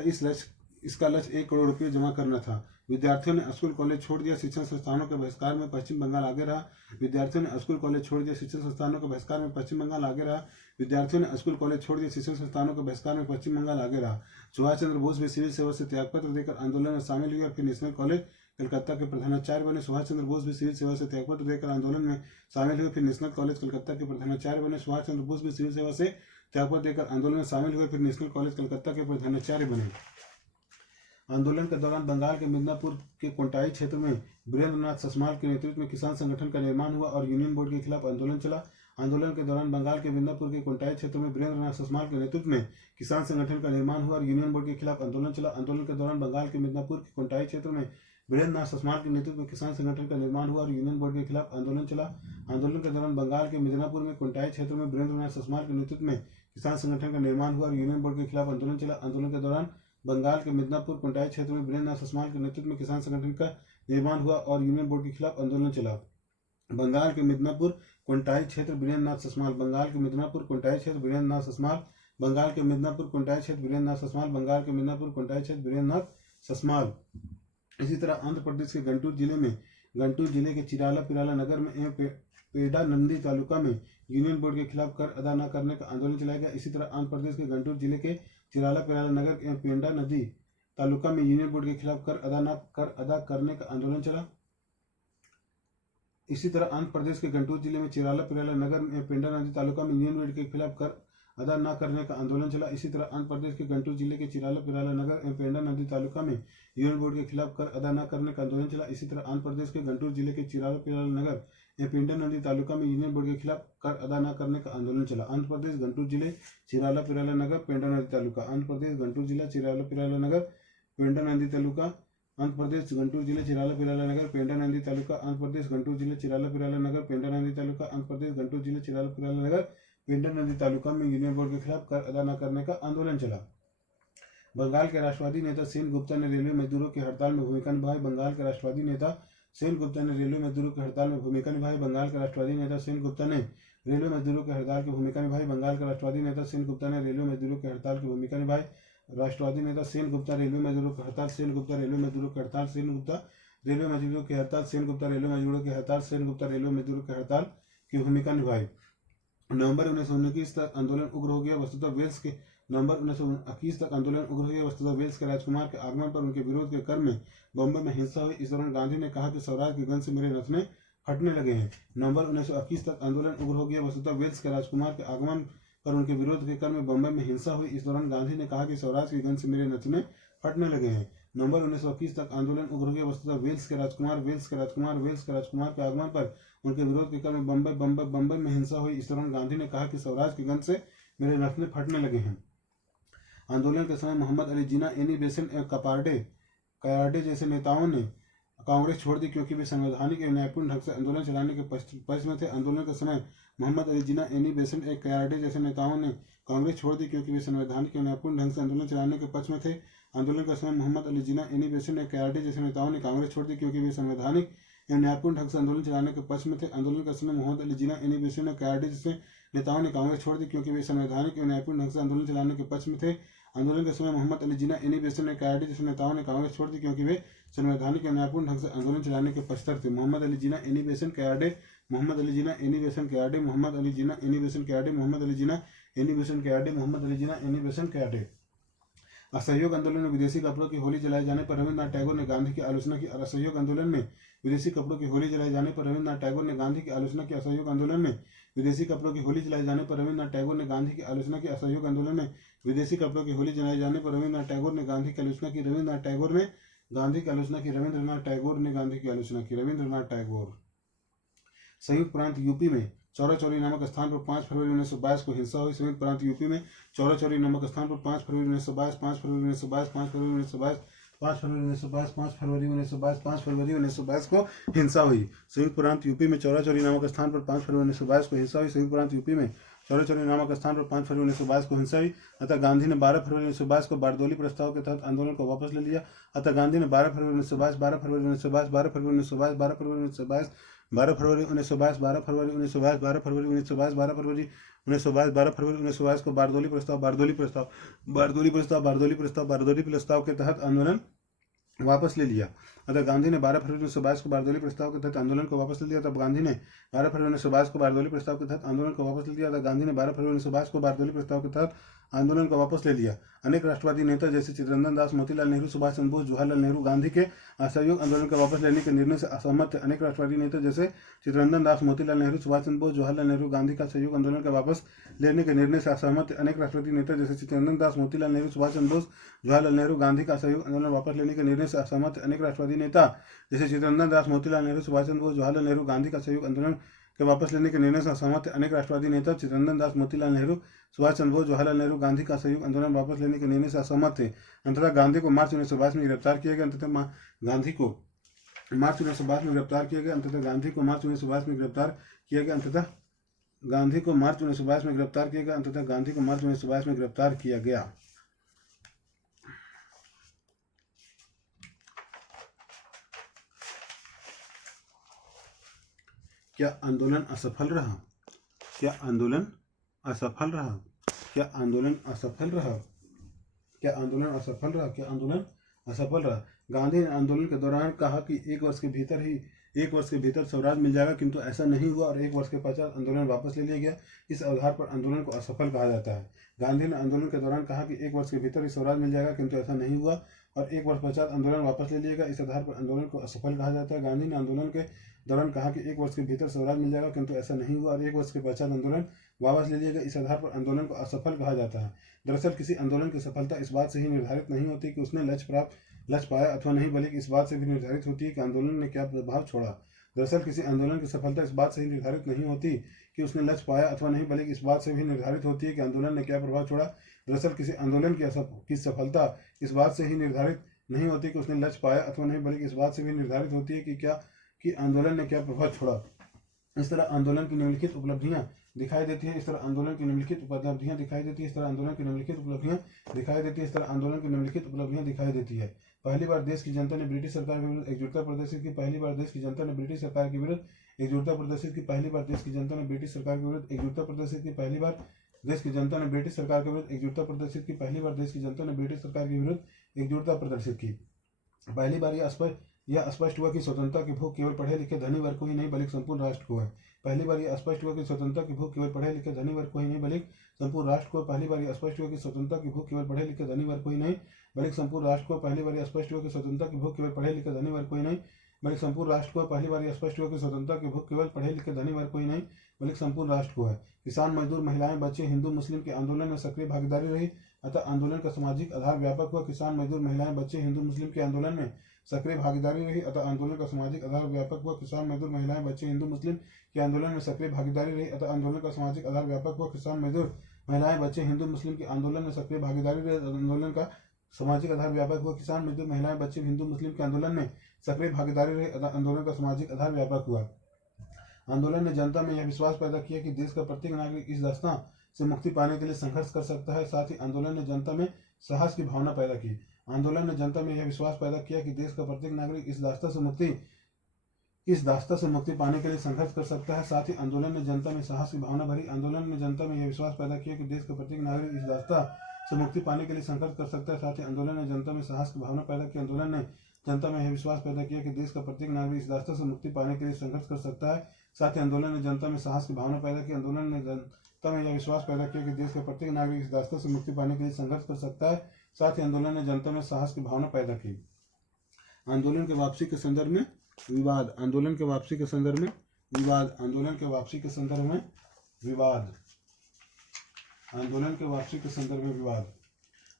इसका लक्ष्य 1 करोड़ रुपये जमा करना था। विद्यार्थियों ने स्कूल कॉलेज छोड़ दिया, शिक्षण संस्थानों के बहिष्कार में पश्चिम बंगाल आगे रहा। विद्यार्थियों ने स्कूल कॉलेज छोड़ दिया, शिक्षण संस्थानों के बहिष्कार में पश्चिम बंगाल आगे रहा। विद्यार्थियों ने स्कूल कॉलेज छोड़ दिया, शिक्षण संस्थानों के बहिष्कार में पश्चिम बंगाल आगे रहा। सुभाष चंद्र बोस भी सिविल सेवा से त्यागपत्र देकर आंदोलन में शामिल हुए और फिर नेशनल कॉलेज कलकत्ता के प्रधानाचार्य बने। सुभाष चंद्र बोस भी सिविल सेवा से त्यागपत्र देकर आंदोलन में शामिल हुए, फिर नेशनल कॉलेज कलकत्ता के प्रधानाचार्य बने। सुभाष चंद्र बोस भी सिविल सेवा से त्यागपत्र देकर आंदोलन में शामिल हुए, फिर नेशनल कॉलेज कलकत्ता के प्रधानाचार्य बने। आंदोलन के दौरान बंगाल के मिदनापुर के कोंटाई क्षेत्र में वीरेंद्र नाथ ससमाल के नेतृत्व में किसान संगठन का निर्माण हुआ और यूनियन बोर्ड के खिलाफ आंदोलन चला। आंदोलन के दौरान बंगाल के मिदनापुर के कोंटाई क्षेत्र में वीरेंद्र नाथ ससमाल के नेतृत्व में किसान संगठन का निर्माण हुआ और यूनियन बोर्ड के खिलाफ आंदोलन चला। आंदोलन के दौरान बंगाल के मिदनापुर के कोंटाई क्षेत्र में वीरेंद्र नाथ ससमाल के नेतृत्व में किसान संगठन का निर्माण हुआ और यूनियन बोर्ड के खिलाफ आंदोलन चला। आंदोलन के दौरान बंगाल के मिदनापुर में कोंटाई क्षेत्र में वीरेंद्र नाथ ससमाल के नेतृत्व में किसान संगठन का निर्माण हुआ और यूनियन बोर्ड के खिलाफ आंदोलन चला। आंदोलन के दौरान बंगाल के मिदनापुर कोंटाई क्षेत्र में वीरेंद्र नाथ ससमाल के नेतृत्व में किसान संगठन का निर्माण हुआ और यूनियन बोर्ड के खिलाफ आंदोलन चला। बंगाल के मिदनापुर कोंटाई क्षेत्र वीरेंद्र नाथ ससमाल, बंगाल के मिदनापुर कोंटाई क्षेत्र वीरेंद्र नाथ ससमाल, बंगाल के मिदनापुर कोंटाई क्षेत्र वीरेंद्र नाथ ससमाल, बंगाल के मिदनापुर कोंटाई क्षेत्र वीरेंद्र नाथ ससमाल। इसी तरह आंध्र प्रदेश के गंटूर जिले के चिराला पिराला नगर में एवं पेडा नंदी तालुका में यूनियन बोर्ड के खिलाफ कर अदा न करने का आंदोलन चलाया गया। इसी तरह आंध्र प्रदेश के गंटूर जिले के चिराला पिराला नगर एवं पेंडा नदी तालुका में यूनियन बोर्ड के खिलाफ कर अदा करने का आंदोलन चला। इसी तरह आंध्र प्रदेश के गंटूर जिले में चिराला पिराला नगर में पेंडा नदी तालुका में यूनियन बोर्ड के खिलाफ कर अदा न करने का आंदोलन चला। इसी तरह आंध्र प्रदेश के गुंटूर जिले के चिराला पिराला नगर एवं पेंडा नदी तालुका में यूनियन बोर्ड के खिलाफ कर अदा न करने का आंदोलन चला। इसी तरह आंध्र प्रदेश के गुंटूर जिले के चिराला पिराला नगर एवं पेंडा नदी तालुका में यूनियन बोर्ड के खिलाफ कर अदा न करने का आंदोलन चला। आंध्र प्रदेश गुंटूर जिले चिराला पिराला नगर पेंडा नदी तालुका, आंध्र प्रदेश गुंटूर जिला चिराला पिराला नगर पेंडा नदी तालुका, आंध्र प्रदेश गुंटूर जिले चिराला पिराला नगर पेंडा नदी तालुका, आंध्र प्रदेश गुंटूर जिले चिराला पिराला नगर पेंडा नदी तालुका, आंध्र प्रदेश गुंटूर जिले चिराला पिराला नगर पेंडा नदी तालुका में यूनियन बोर्ड के खिलाफ कर अदा न करने का आंदोलन चला। बंगाल के राष्ट्रवादी नेता सेन गुप्ता ने रेलवे मजदूरों की हड़ताल में भूमिका निभाई। बंगाल के राष्ट्रवादी नेता सेन गुप्ता ने रेलवे मजदूरों की हड़ताल में भूमिका निभाई। बंगाल के राष्ट्रवादी नेता सेन गुप्ता ने रेलवे मजदूरों की हड़ताल की भूमिका निभाई। बंगाल के राष्ट्रवादी नेता सेन गुप्ता ने रेलवे मजदूरों की हड़ताल की भूमिका निभाई। राष्ट्रवादी नेता सेन गुप्ता रेलवे मजदूरों की हड़ताल, सेन गुप्ता रेलवे मजदूरों की हड़ताल, सेन गुप्ता रेलवे मजदूरों की हड़ताल, सेन गुप्ता रेलवे मजदूरों की हड़ताल, सेन गुप्ता रेलवे मजदूरों की हड़ताल की भूमिका निभाई। नवंबर 1919 तक आंदोलन उग्र हो गया। वस्तुतः वेल्स के नवंबर 1921 तक आंदोलन उग्र हो गया। वस्तुतः वेल्स के राजकुमार के आगमन पर उनके विरोध के क्रम में बॉम्बे में हिंसा हुई। इस दौरान गांधी ने कहा कि स्वराज की गंध से मेरे नथने फटने लगे हैं। नवंबर 1921 तक आंदोलन उग्र हो गया। वस्तुतः वेल्स के राजकुमार के आगमन पर उनके विरोध के क्रम में बॉम्बे में हिंसा हुई। इस दौरान गांधी ने कहा कि स्वराज की गंध से मेरे नथने फटने लगे हैं। नवंबर 1921 तक आंदोलन उग्र हो गया। वस्तुतः वेल्स के राजकुमार के आगमन पर उनके विरोध के क्रम में बम्बई में हिंसा हुई। इस दौरान गांधी ने कहा कि स्वराज की गंध से मेरे नथने फटने लगे हैं। आंदोलन के समय मोहम्मद अली जिन्ना, एनी बेसेंट एवं कयार्डे जैसे नेताओं ने कांग्रेस छोड़ दी क्योंकि वे संवैधानिक एवं न्यायपूर्ण ढंग से आंदोलन चलाने के पक्ष में थे। आंदोलन के समय मोहम्मद अली जिन्ना, एनी बेसेंट एवं कयार्डे जैसे नेताओं ने कांग्रेस छोड़ दी क्योंकि वे संवैधानिक एवं न्यायपूर्ण ढंग से आंदोलन चलाने के पक्ष में थे। आंदोलन के समय मोहम्मद अली जिन्ना, एनी बेसेंट एवं कयार्डे जैसे नेताओं ने कांग्रेस छोड़ दी क्योंकि वे संवैधानिक एवं न्यायपूर्ण ढंग से आंदोलन चलाने के पक्ष में थे। आंदोलन के समय मोहम्मद अली जिन्ना, एनी बेसेंट एवं कयार्डे जैसे नेताओं ने कांग्रेस छोड़ दी क्योंकि वे संवैधानिक एवं न्यायपूर्ण ढंग से आंदोलन चलाने के पक्ष में थे। आंदोलन के समय मोहम्मद अली जिन्ना, एनी बेसेंट एवं कयार्डे जैसे नेताओं ने कांग्रेस छोड़ दी क्योंकि वे संवैधानिक एवं न्यायपूर्ण ढंग से आंदोलन चलाने के पक्षधर थे। Mohammad Ali Jinnah, Annie Besant कयार्डे, Mohammad Ali Jinnah, Annie Besant कयार्डे, Mohammad Ali Jinnah, Annie Besant कयार्डे, Mohammad Ali Jinnah, Annie Besant कयार्डे, Mohammad Ali Jinnah, Annie Besant कयार्डे। असहयोग आंदोलन में विदेशी कपड़ों की होली जलाए जाने पर रविन्द्रनाथ टैगोर ने गांधी की आलोचना की। असहयोग आंदोलन में विदेशी कपड़ों की होली जलाए जाने पर रविन्द्रनाथ टैगोर ने गांधी की आलोचना की। असहयोग आंदोलन में विदेशी कपड़ों की होली जलाए जाने पर रविन्द्रनाथ टैगोर ने गांधी की आलोचना की। असहयोग आंदोलन में विदेशी कपड़ों की होली जलाए जाने पर रविन्द्रनाथ टैगोर ने गांधी की आलोचना की। रविन्द्रनाथ टैगोर ने गांधी की आलोचना की। रविन्द्रनाथ टैगोर ने गांधी की आलोचना की। रविन्द्रनाथ टैगोर। संयुक्त प्रांत यूपी में चौरा चौरी नामक स्थान पर 5 फरवरी 1922 को हिंसा हुई। संयुक्त प्रांत यूपी में चौरा चौरी नामक स्थान पर 5 फरवरी 1922, 5 फरवरी 1922, 5 फरवरी 1922, 5 फरवरी 1922, 5 फरवरी 1922, 5 फरवरी 1922 को हिंसा हुई। संयुक्त प्रांत यूपी में चौरा चौरी नामक स्थान पर 5 फरवरी 1922 को हिंसा हुई। संयुक्त प्रांत यूपी में चौरा चौरी नामक स्थान पर 5 फरवरी 1922 को हिंसा हुई। अतः गांधी ने 12 फरवरी 1922 को बारदोली प्रस्ताव के तहत आंदोलन को वापस ले लिया। अतः गांधी ने 12 फरवरी 1922, 12 फरवरी 1922, 12 फरवरी 1922, 12 फरवरी 1922, 12 फरवरी 1922, 12 फरवरी 1922, 12 फरवरी 1922, 12 फरवरी 1922, 12 फरवरी 1922 को बारदोली प्रस्ताव के तहत आंदोलन वापस ले लिया। अतः गांधी ने 12 फरवरी 1922 को बारदोली प्रस्ताव के तहत आंदोलन को वापस ले लिया। तब गांधी ने 12 फरवरी 1922 को बारदोली प्रस्ताव के तहत आंदोलन को वापस ले लिया। तब गांधी ने 12 फरवरी 1922 को बारदोली प्रस्ताव के तहत आंदोलन को वापस ले लिया। अनेक राष्ट्रवादी नेता जैसे चित्तरंजन दास, मोतीलाल नेहरू, सुभाष चंद्र बोस, जवाहरलाल नेहरू गांधी के असहयोग आंदोलन को वापस लेने के निर्णय से असहमत थे। अनेक राष्ट्रवादी नेता जैसे चित्तरंजन दास, मोतीलाल नेहरू, सुभाष चंद्र बोस, जवाहरलाल नेहरू गांधी का सहयोग आंदोलन को वापस लेने के निर्णय से असहमत थे। अनेक राष्ट्रवादी नेता जैसे चित्तरंजन दास, मोतीलाल नेहरू, सुभाष चंद्र बोस, जवाहरलाल नेहरू गांधी का सहयोग आंदोलन वापस लेने के निर्णय से असहमत थे। अनेक राष्ट्रवादी नेता जैसे चित्तरंजन दास, मोतीलाल नेहरू, सुभाष चंद्र बोस, जवाहरलाल नेहरू गांधी का सहयोग आंदोलन के वापस लेने के निर्णय से असहमत थे। अनेक राष्ट्रवादी नेता चित्तरंजन दास, मोतीलाल नेहरू, सुभाष चंद्र बोस, जवाहरलाल नेहरू गांधी का सहयोग आंदोलन वापस लेने के निर्णय से असहमत थे। अंततः गांधी को मार्च 1922 में गिरफ्तार किया गया। अंततः गांधी को मार्च 1922 में गिरफ्तार किया गया। अंततः गांधी को मार्च 1922 में गिरफ्तार किया गया। अंततः गांधी को मार्च 1922 में गिरफ्तार किया गया। अंततः गांधी को मार्च 1922 में गिरफ्तार किया गया। क्या आंदोलन असफल रहा? क्या आंदोलन असफल रहा? क्या आंदोलन असफल रहा? क्या आंदोलन असफल रहा? क्या आंदोलन असफल रहा? गांधी ने आंदोलन के दौरान कहा कि 1 वर्ष के भीतर स्वराज मिल जाएगा, किंतु ऐसा नहीं हुआ और 1 वर्ष के पश्चात आंदोलन वापस ले लिया गया। इस आधार पर आंदोलन को असफल कहा जाता है। गांधी ने आंदोलन के दौरान कहा कि 1 वर्ष के भीतर ही स्वराज मिल जाएगा, किंतु ऐसा नहीं हुआ और 1 वर्ष पश्चात आंदोलन वापस ले लिया गया। इस आधार पर आंदोलन को असफल कहा जाता है। गांधी ने आंदोलन के दौरान कहा कि 1 वर्ष के भीतर स्वराज मिल जाएगा, किंतु ऐसा नहीं हुआ और 1 वर्ष के पश्चात आंदोलन वापस ले लिया गया। इस आधार पर आंदोलन को असफल कहा जाता है। दरअसल किसी आंदोलन की सफलता इस बात से ही निर्धारित नहीं होती कि उसने लक्ष्य पाया अथवा नहीं, बल्कि इस बात से भी निर्धारित होती है कि आंदोलन ने क्या प्रभाव छोड़ा। दरअसल किसी आंदोलन की सफलता इस बात से ही निर्धारित नहीं होती कि उसने लक्ष्य पाया अथवा नहीं, बल्कि इस बात से भी निर्धारित होती है कि आंदोलन ने क्या प्रभाव छोड़ा। दरअसल किसी आंदोलन की सफलता इस बात से ही निर्धारित नहीं होती कि उसने लक्ष्य पाया अथवा नहीं, बल्कि इस बात से भी निर्धारित होती है कि आंदोलन ने क्या प्रभाव छोड़ा। इस तरह आंदोलन की निम्नलिखित उपलब्धियां दिखाई देती है। इस तरह आंदोलन की निम्नलिखित उपलब्धियां दिखाई देती है। इस तरह आंदोलन की निम्नलिखित उपलब्धियां दिखाई देती है। इस तरह आंदोलन की निम्नलिखित उपलब्धियां दिखाई देती है। पहली बार देश की जनता ने ब्रिटिश सरकार के विरुद्ध एकजुटता प्रदर्शित की। पहली बार देश की जनता ने ब्रिटिश सरकार के विरुद्ध एकजुटता प्रदर्शित की। पहली बार देश की जनता ने ब्रिटिश सरकार के विरुद्ध एकजुटता प्रदर्शित की। पहली बार देश की जनता ने ब्रिटिश सरकार के विरुद्ध एकजुटता प्रदर्शित की। पहली बार देश की जनता ने ब्रिटिश सरकार के विरुद्ध एकजुटता प्रदर्शित की। पहली बार यह स्पष्ट हुआ कि स्वतंत्रता की भूख केवल पढ़े लिखे धनी वर्ग को ही नहीं, बल्कि संपूर्ण राष्ट्र को है। पहली बार यह स्पष्ट हुआ कि स्वतंत्रता की भूख केवल पढ़े लिखे धनी वर्ग को ही नहीं, बल्कि संपूर्ण राष्ट्र को। पहली बार यह स्पष्ट हुआ कि स्वतंत्रता की भूख केवल पढ़े लिखे धनी वर्ग को ही नहीं, बल्कि संपूर्ण राष्ट्र को। पहली बार यह स्पष्ट हुआ कि स्वतंत्रता की भूख केवल पढ़े लिखे धनी वर्ग को ही नहीं, बल्कि संपूर्ण राष्ट्र को। पहली बार यह स्पष्ट हुआ कि स्वतंत्रता की भूख केवल पढ़े लिखे धनी वर्ग को ही नहीं, बल्कि संपूर्ण राष्ट्र को है। किसान, मजदूर, महिलाएं, बच्चे, हिंदू मुस्लिम के आंदोलन में सक्रिय भागीदारी रही, अतः आंदोलन का सामाजिक आधार व्यापक हुआ। किसान, मजदूर, महिलाएं, बच्चे, हिंदू मुस्लिम के आंदोलन में सक्रिय भागीदारी रही, अतः आंदोलन का सामाजिक आधार व्यापक हुआ। किसान, मजदूर, महिलाएं, बच्चे, हिंदू मुस्लिम के आंदोलन में सक्रिय भागीदारी रही, अतः आंदोलन का सामाजिक आधार व्यापक हुआ। किसान, मजदूर, महिलाएं, बच्चे, हिंदू मुस्लिम के आंदोलन में सक्रिय भागीदारी रही, आंदोलन का सामाजिक आधार व्यापक हुआ। किसान, मजदूर, महिलाएं, बच्चे, हिंदू मुस्लिम के आंदोलन में सक्रिय भागीदारी रही, आंदोलन का सामाजिक आधार व्यापक हुआ। आंदोलन ने जनता में यह विश्वास पैदा किया कि देश का प्रत्येक नागरिक इस दास्तां से मुक्ति पाने के लिए संघर्ष कर सकता है। साथ ही आंदोलन ने जनता में साहस की भावना पैदा की। आंदोलन ने जनता में यह विश्वास पैदा किया कि देश का प्रत्येक नागरिक इस दास्तां से मुक्ति पाने के लिए संघर्ष कर सकता है। साथ ही आंदोलन ने जनता में साहस की भावना भरी। आंदोलन ने जनता में यह विश्वास पैदा किया कि देश का प्रत्येक नागरिक इस दास्तां से मुक्ति पाने के लिए संघर्ष कर सकता है। साथ ही आंदोलन ने जनता में साहस की भावना पैदा की। आंदोलन ने जनता में यह विश्वास पैदा किया कि देश का प्रत्येक नागरिक इस दास्तां से मुक्ति पाने के लिए संघर्ष कर सकता है। साथ ही आंदोलन ने जनता में साहस की भावना पैदा की। आंदोलन ने जनता में यह विश्वास पैदा किया कि देश का प्रत्येक नागरिक इस दास्तां से मुक्ति पाने के लिए संघर्ष कर सकता है। साथ ही आंदोलन ने जनता में साहस की भावना पैदा की। आंदोलन के वापसी के संदर्भ में विवाद। आंदोलन के वापसी के संदर्भ में विवाद। आंदोलन के वापसी के संदर्भ में विवाद। आंदोलन के वापसी के संदर्भ में विवाद।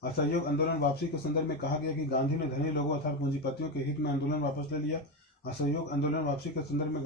असहयोग आंदोलन वापसी के संदर्भ में कहा गया कि गांधी ने धनी लोगों अर्थात पूंजीपतियों के हित में आंदोलन वापस ले लिया। असहयोग आंदोलन वापसी के संदर्भ में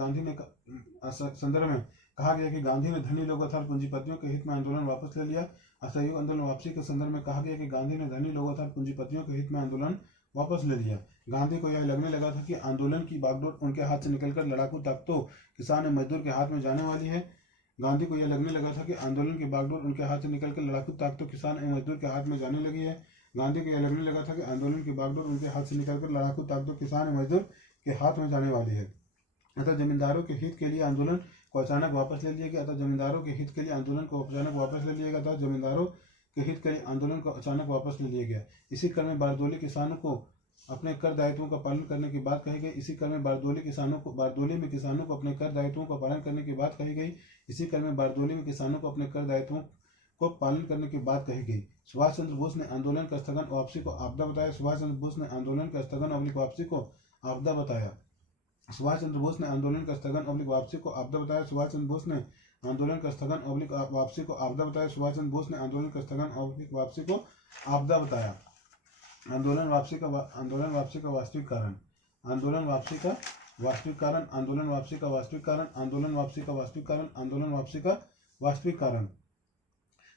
कहा गया कि गांधी ने धनी लोगों अर्थात पूंजीपतियों के हित में आंदोलन वापस ले लिया। असहयोग आंदोलन वापसी के संदर्भ में कहा गया कि गांधी ने धनी लोगों अर्थात पूंजीपतियों के हित में आंदोलन वापस ले लिया। गांधी को यह लगने लगा था कि आंदोलन की बागडोर उनके हाथ से निकलकर लड़ाकू ताकतों किसान एवं मजदूर के हाथ में जाने वाली है। गांधी को यह लगने लगा था कि आंदोलन की बागडोर उनके हाथ से निकलकर लड़ाकू ताकतों किसान एवं मजदूर के हाथ में जाने लगी है। गांधी को यह लगने लगा था कि आंदोलन की बागडोर उनके हाथ से निकलकर लड़ाकू ताकतों किसान एवं मजदूर के हाथ में जाने वाली है। अतः जमींदारों के हित के लिए आंदोलन को अचानक वापस ले लिया गया। अतः जमींदारों के हित के लिए आंदोलन को अचानक वापस ले लिया गया था। जमींदारों के हित के लिए आंदोलन को अचानक वापस ले लिया गया। इसी क्रम में बारदोली किसानों को अपने कर दायित्वों का पालन करने की बात कही गई। इसी क्रम में बारदोली में किसानों को अपने कर दायित्वों का पालन करने की बात कही गई। इसी क्रम में बारदोली में किसानों को अपने कर दायित्वों को पालन करने की बात कही गई। सुभाष चंद्र बोस ने आंदोलन का स्थगन वापसी को आपदा बताया। सुभाष चंद्र बोस ने आंदोलन का स्थगन वापसी को आपदा बताया। सुभाष चंद्र बोस ने आंदोलन का स्थगन वापसी को आपदा बताया। सुभाष चंद्र बोस ने आंदोलन का स्थगन वापसी को आपदा बताया। सुभाष चंद्र बोस ने आंदोलन का स्थगन वापसी को आपदा बताया। आंदोलन वापसी का वास्तविक कारण। आंदोलन वापसी का वास्तविक कारण। आंदोलन वापसी का वास्तविक कारण। आंदोलन वापसी का वास्तविक कारण। आंदोलन वापसी का वास्तविक कारण।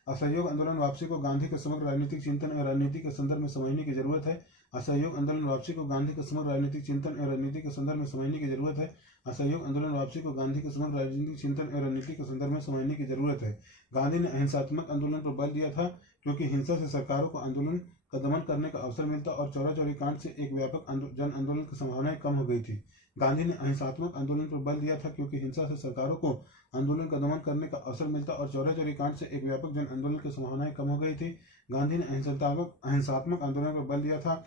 असहयोग आंदोलन वापसी को गांधी के समग्र राजनीतिक चिंतन एवं रणनीति के संदर्भ में समझने की जरूरत है। असहयोग आंदोलन वापसी को गांधी के समग्र राजनीतिक चिंतन एवं रणनीति के संदर्भ में समझने की जरूरत है। असहयोग आंदोलन वापसी को गांधी के समग्र राजनीतिक चिंतन एवं रणनीति के संदर्भ में समझने की जरूरत है। गांधी ने अहिंसात्मक आंदोलन पर बल दिया था, क्योंकि हिंसा से सरकारों को आंदोलन का दमन करने का अवसर मिलता और चौरा चौरी कांड से एक व्यापक जन आंदोलन की संभावनाएं कम हो गई थी। गांधी ने अहिंसात्मक आंदोलन पर बल दिया था, क्योंकि हिंसा से सरकारों को आंदोलन का दमन करने का अवसर मिलता और चौरा चौरी कांड से एक व्यापक जन आंदोलन की संभावनाएं कम हो गई थी। गांधी ने अहिंसात्मक आंदोलन पर बल दिया था,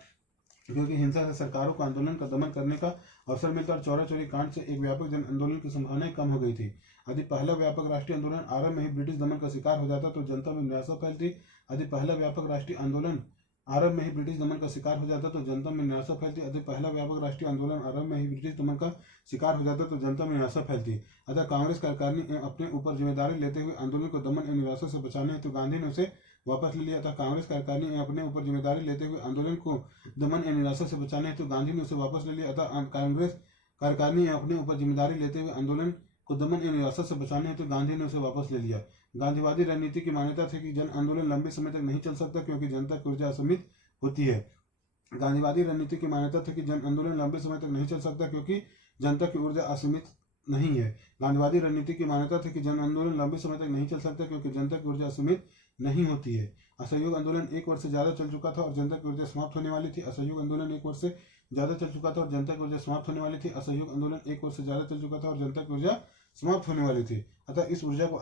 क्योंकि हिंसा से सरकारों को आंदोलन का दमन करने का अवसर मिलता और चौरा चौरी कांड से एक व्यापक जन आंदोलन की संभावनाएं कम हो गई थी। यदि पहला व्यापक राष्ट्रीय आंदोलन आरंभ में ही ब्रिटिश दमन का शिकार हो जाता तो जनता में निराशा फैलती। यदि पहला व्यापक राष्ट्रीय आंदोलन अरब में ही ब्रिटिश दमन का शिकार हो जाता तो जनता में निराशा फैलती। अतः पहला व्यापक राष्ट्रीय आंदोलन अरब में ही ब्रिटिश दमन का शिकार हो जाता तो जनता में निराशा फैलती। अतः कांग्रेस कार्यकारिणी ने अपने ऊपर जिम्मेदारी लेते हुए आंदोलन को दमन एवं निराशा से बचाने हेतु गांधी ने उसे वापस ले लिया था। कांग्रेस कार्यकारिणी ने अपने ऊपर जिम्मेदारी लेते हुए आंदोलन को दमन एवं निराशा से बचाने हेतु गांधी ने उसे वापस ले लिया। अतः कांग्रेस कार्यकारिणी ने अपने ऊपर जिम्मेदारी लेते हुए आंदोलन को दमन एवं निराशा से बचाने हेतु गांधी ने उसे वापस ले लिया। गांधीवादी रणनीति की मान्यता थी कि जन आंदोलन लंबे समय तक नहीं चल सकता क्योंकि जनता की ऊर्जा असीमित होती है। गांधीवादी रणनीति की मान्यता थी कि जन आंदोलन लंबे समय तक नहीं चल सकता क्योंकि जनता की ऊर्जा असीमित नहीं है। गांधीवादी रणनीति की मान्यता थी कि जन आंदोलन लंबे समय तक नहीं चल सकता क्योंकि जनता की ऊर्जा असीमित नहीं होती है। असहयोग आंदोलन 1 वर्ष से ज्यादा चल चुका था और जनता की ऊर्जा समाप्त होने वाली थी। असहयोग आंदोलन 1 वर्ष से ज्यादा चल चुका था और जनता की ऊर्जा समाप्त होने वाली थी। असहयोग आंदोलन 1 वर्ष से ज्यादा चल चुका था और जनता की ऊर्जा समाप्त होने वाली थी। अतः इस ऊर्जा को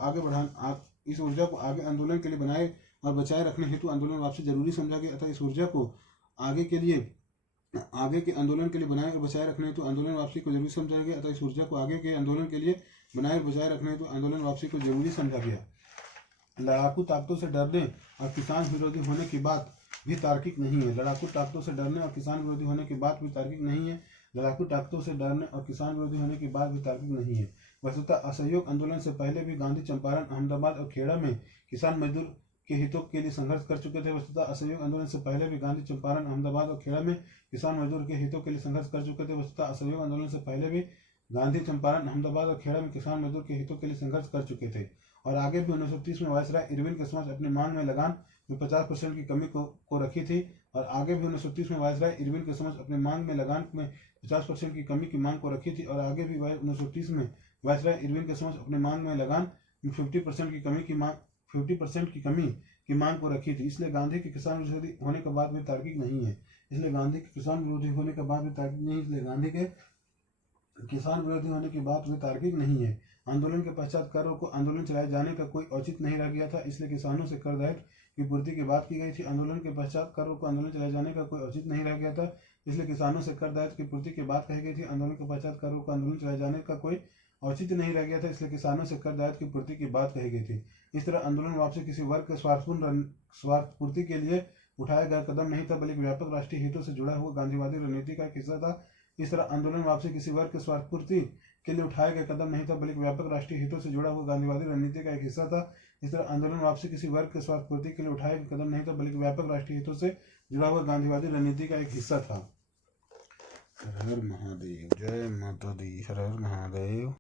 आगे आंदोलन के लिए बनाए और बचाए रखने हेतु आंदोलन वापसी जरूरी समझा गया। अतः इस ऊर्जा को आगे के आंदोलन के लिए बनाए और बचाए रखने हेतु आंदोलन वापसी को जरूरी समझा गया। अतः इस ऊर्जा को आगे के आंदोलन के लिए बनाए और बचाए रखने हेतु आंदोलन वापसी को जरूरी समझा गया। लड़ाकू ताकतों से डरने और किसान विरोधी होने की बात भी तार्किक नहीं है। लड़ाकू ताकतों से डरने और किसान विरोधी होने की बात भी तार्किक नहीं है। लड़ाकू ताकतों से डरने और किसान विरोधी होने की बात भी तार्किक नहीं है। वस्तुतः असहयोग आंदोलन से पहले भी गांधी चंपारण, अहमदाबाद और खेड़ा में किसान मजदूर के हितों के लिए संघर्ष कर चुके थे। वस्तुतः असहयोग आंदोलन से पहले भी गांधी चंपारण, अहमदाबाद और खेड़ा में किसान मजदूर के हितों के लिए संघर्ष कर चुके थे। वस्तुतः असहयोग आंदोलन से पहले भी गांधी चंपारण, अहमदाबाद और खेड़ा में किसान मजदूर के हितों के लिए संघर्ष कर चुके थे और आगे भी 1930 में वायसराय इरविन के समक्ष अपनी मांग में लगान में 50% की कमी को रखी थी और आगे भी 1930 में वायसराय इरविन के समक्ष अपनी मांग में लगान में 50% की कमी की मांग को रखी थी और आगे भी 1930 में वायसराय इरविन के समक्ष अपनी मांग में लगान में 50% की कमी की मांग को रखी थी। इसलिए गांधी के किसान विरोधी होने का बात भी तार्किक नहीं है। इसलिए गांधी के किसान विरोधी होने का बात भी तार्किक नहीं है। इसलिए गांधी के किसान विरोधी होने की बात भी तार्किक नहीं है। आंदोलन के पश्चात करों को आंदोलन चलाए जाने का कोई औचित्य नहीं रह गया था, इसलिए किसानों से कर दायित्व की पूर्ति की बात की गई थी। आंदोलन के पश्चात करों को आंदोलन चलाए जाने का कोई औचित्य नहीं रह गया था, इसलिए किसानों से कर दायित्व की पूर्ति की बात कही गई थी। आंदोलन के पश्चात करों को आंदोलन चलाए जाने का कोई औचित्य नहीं रह गया था, इसलिए किसानों से कर दायित्व की पूर्ति की बात कही गई थी। इस तरह आंदोलन वापसी किसी वर्ग के स्वार्थ पूर्ति के लिए उठाया गया कदम नहीं था, बल्कि व्यापक राष्ट्रीय हितों से जुड़ा हुआ गांधीवादी रणनीति का एक हिस्सा था। इस तरह आंदोलन वापसी किसी वर्ग के स्वार्थ पूर्ति के लिए उठाया गया कदम नहीं था, बल्कि व्यापक राष्ट्रीय हितों से जुड़ा हुआ गांधीवादी रणनीति का एक हिस्सा था। इस तरह आंदोलन वापसी किसी वर्ग के स्वार्थ पूर्ति के लिए उठाया गया कदम नहीं था, बल्कि व्यापक राष्ट्रीय हितों से जुड़ा हुआ गांधीवादी रणनीति का एक हिस्सा था। हर हर महादेव, जय माता दी, हर हर महादेव।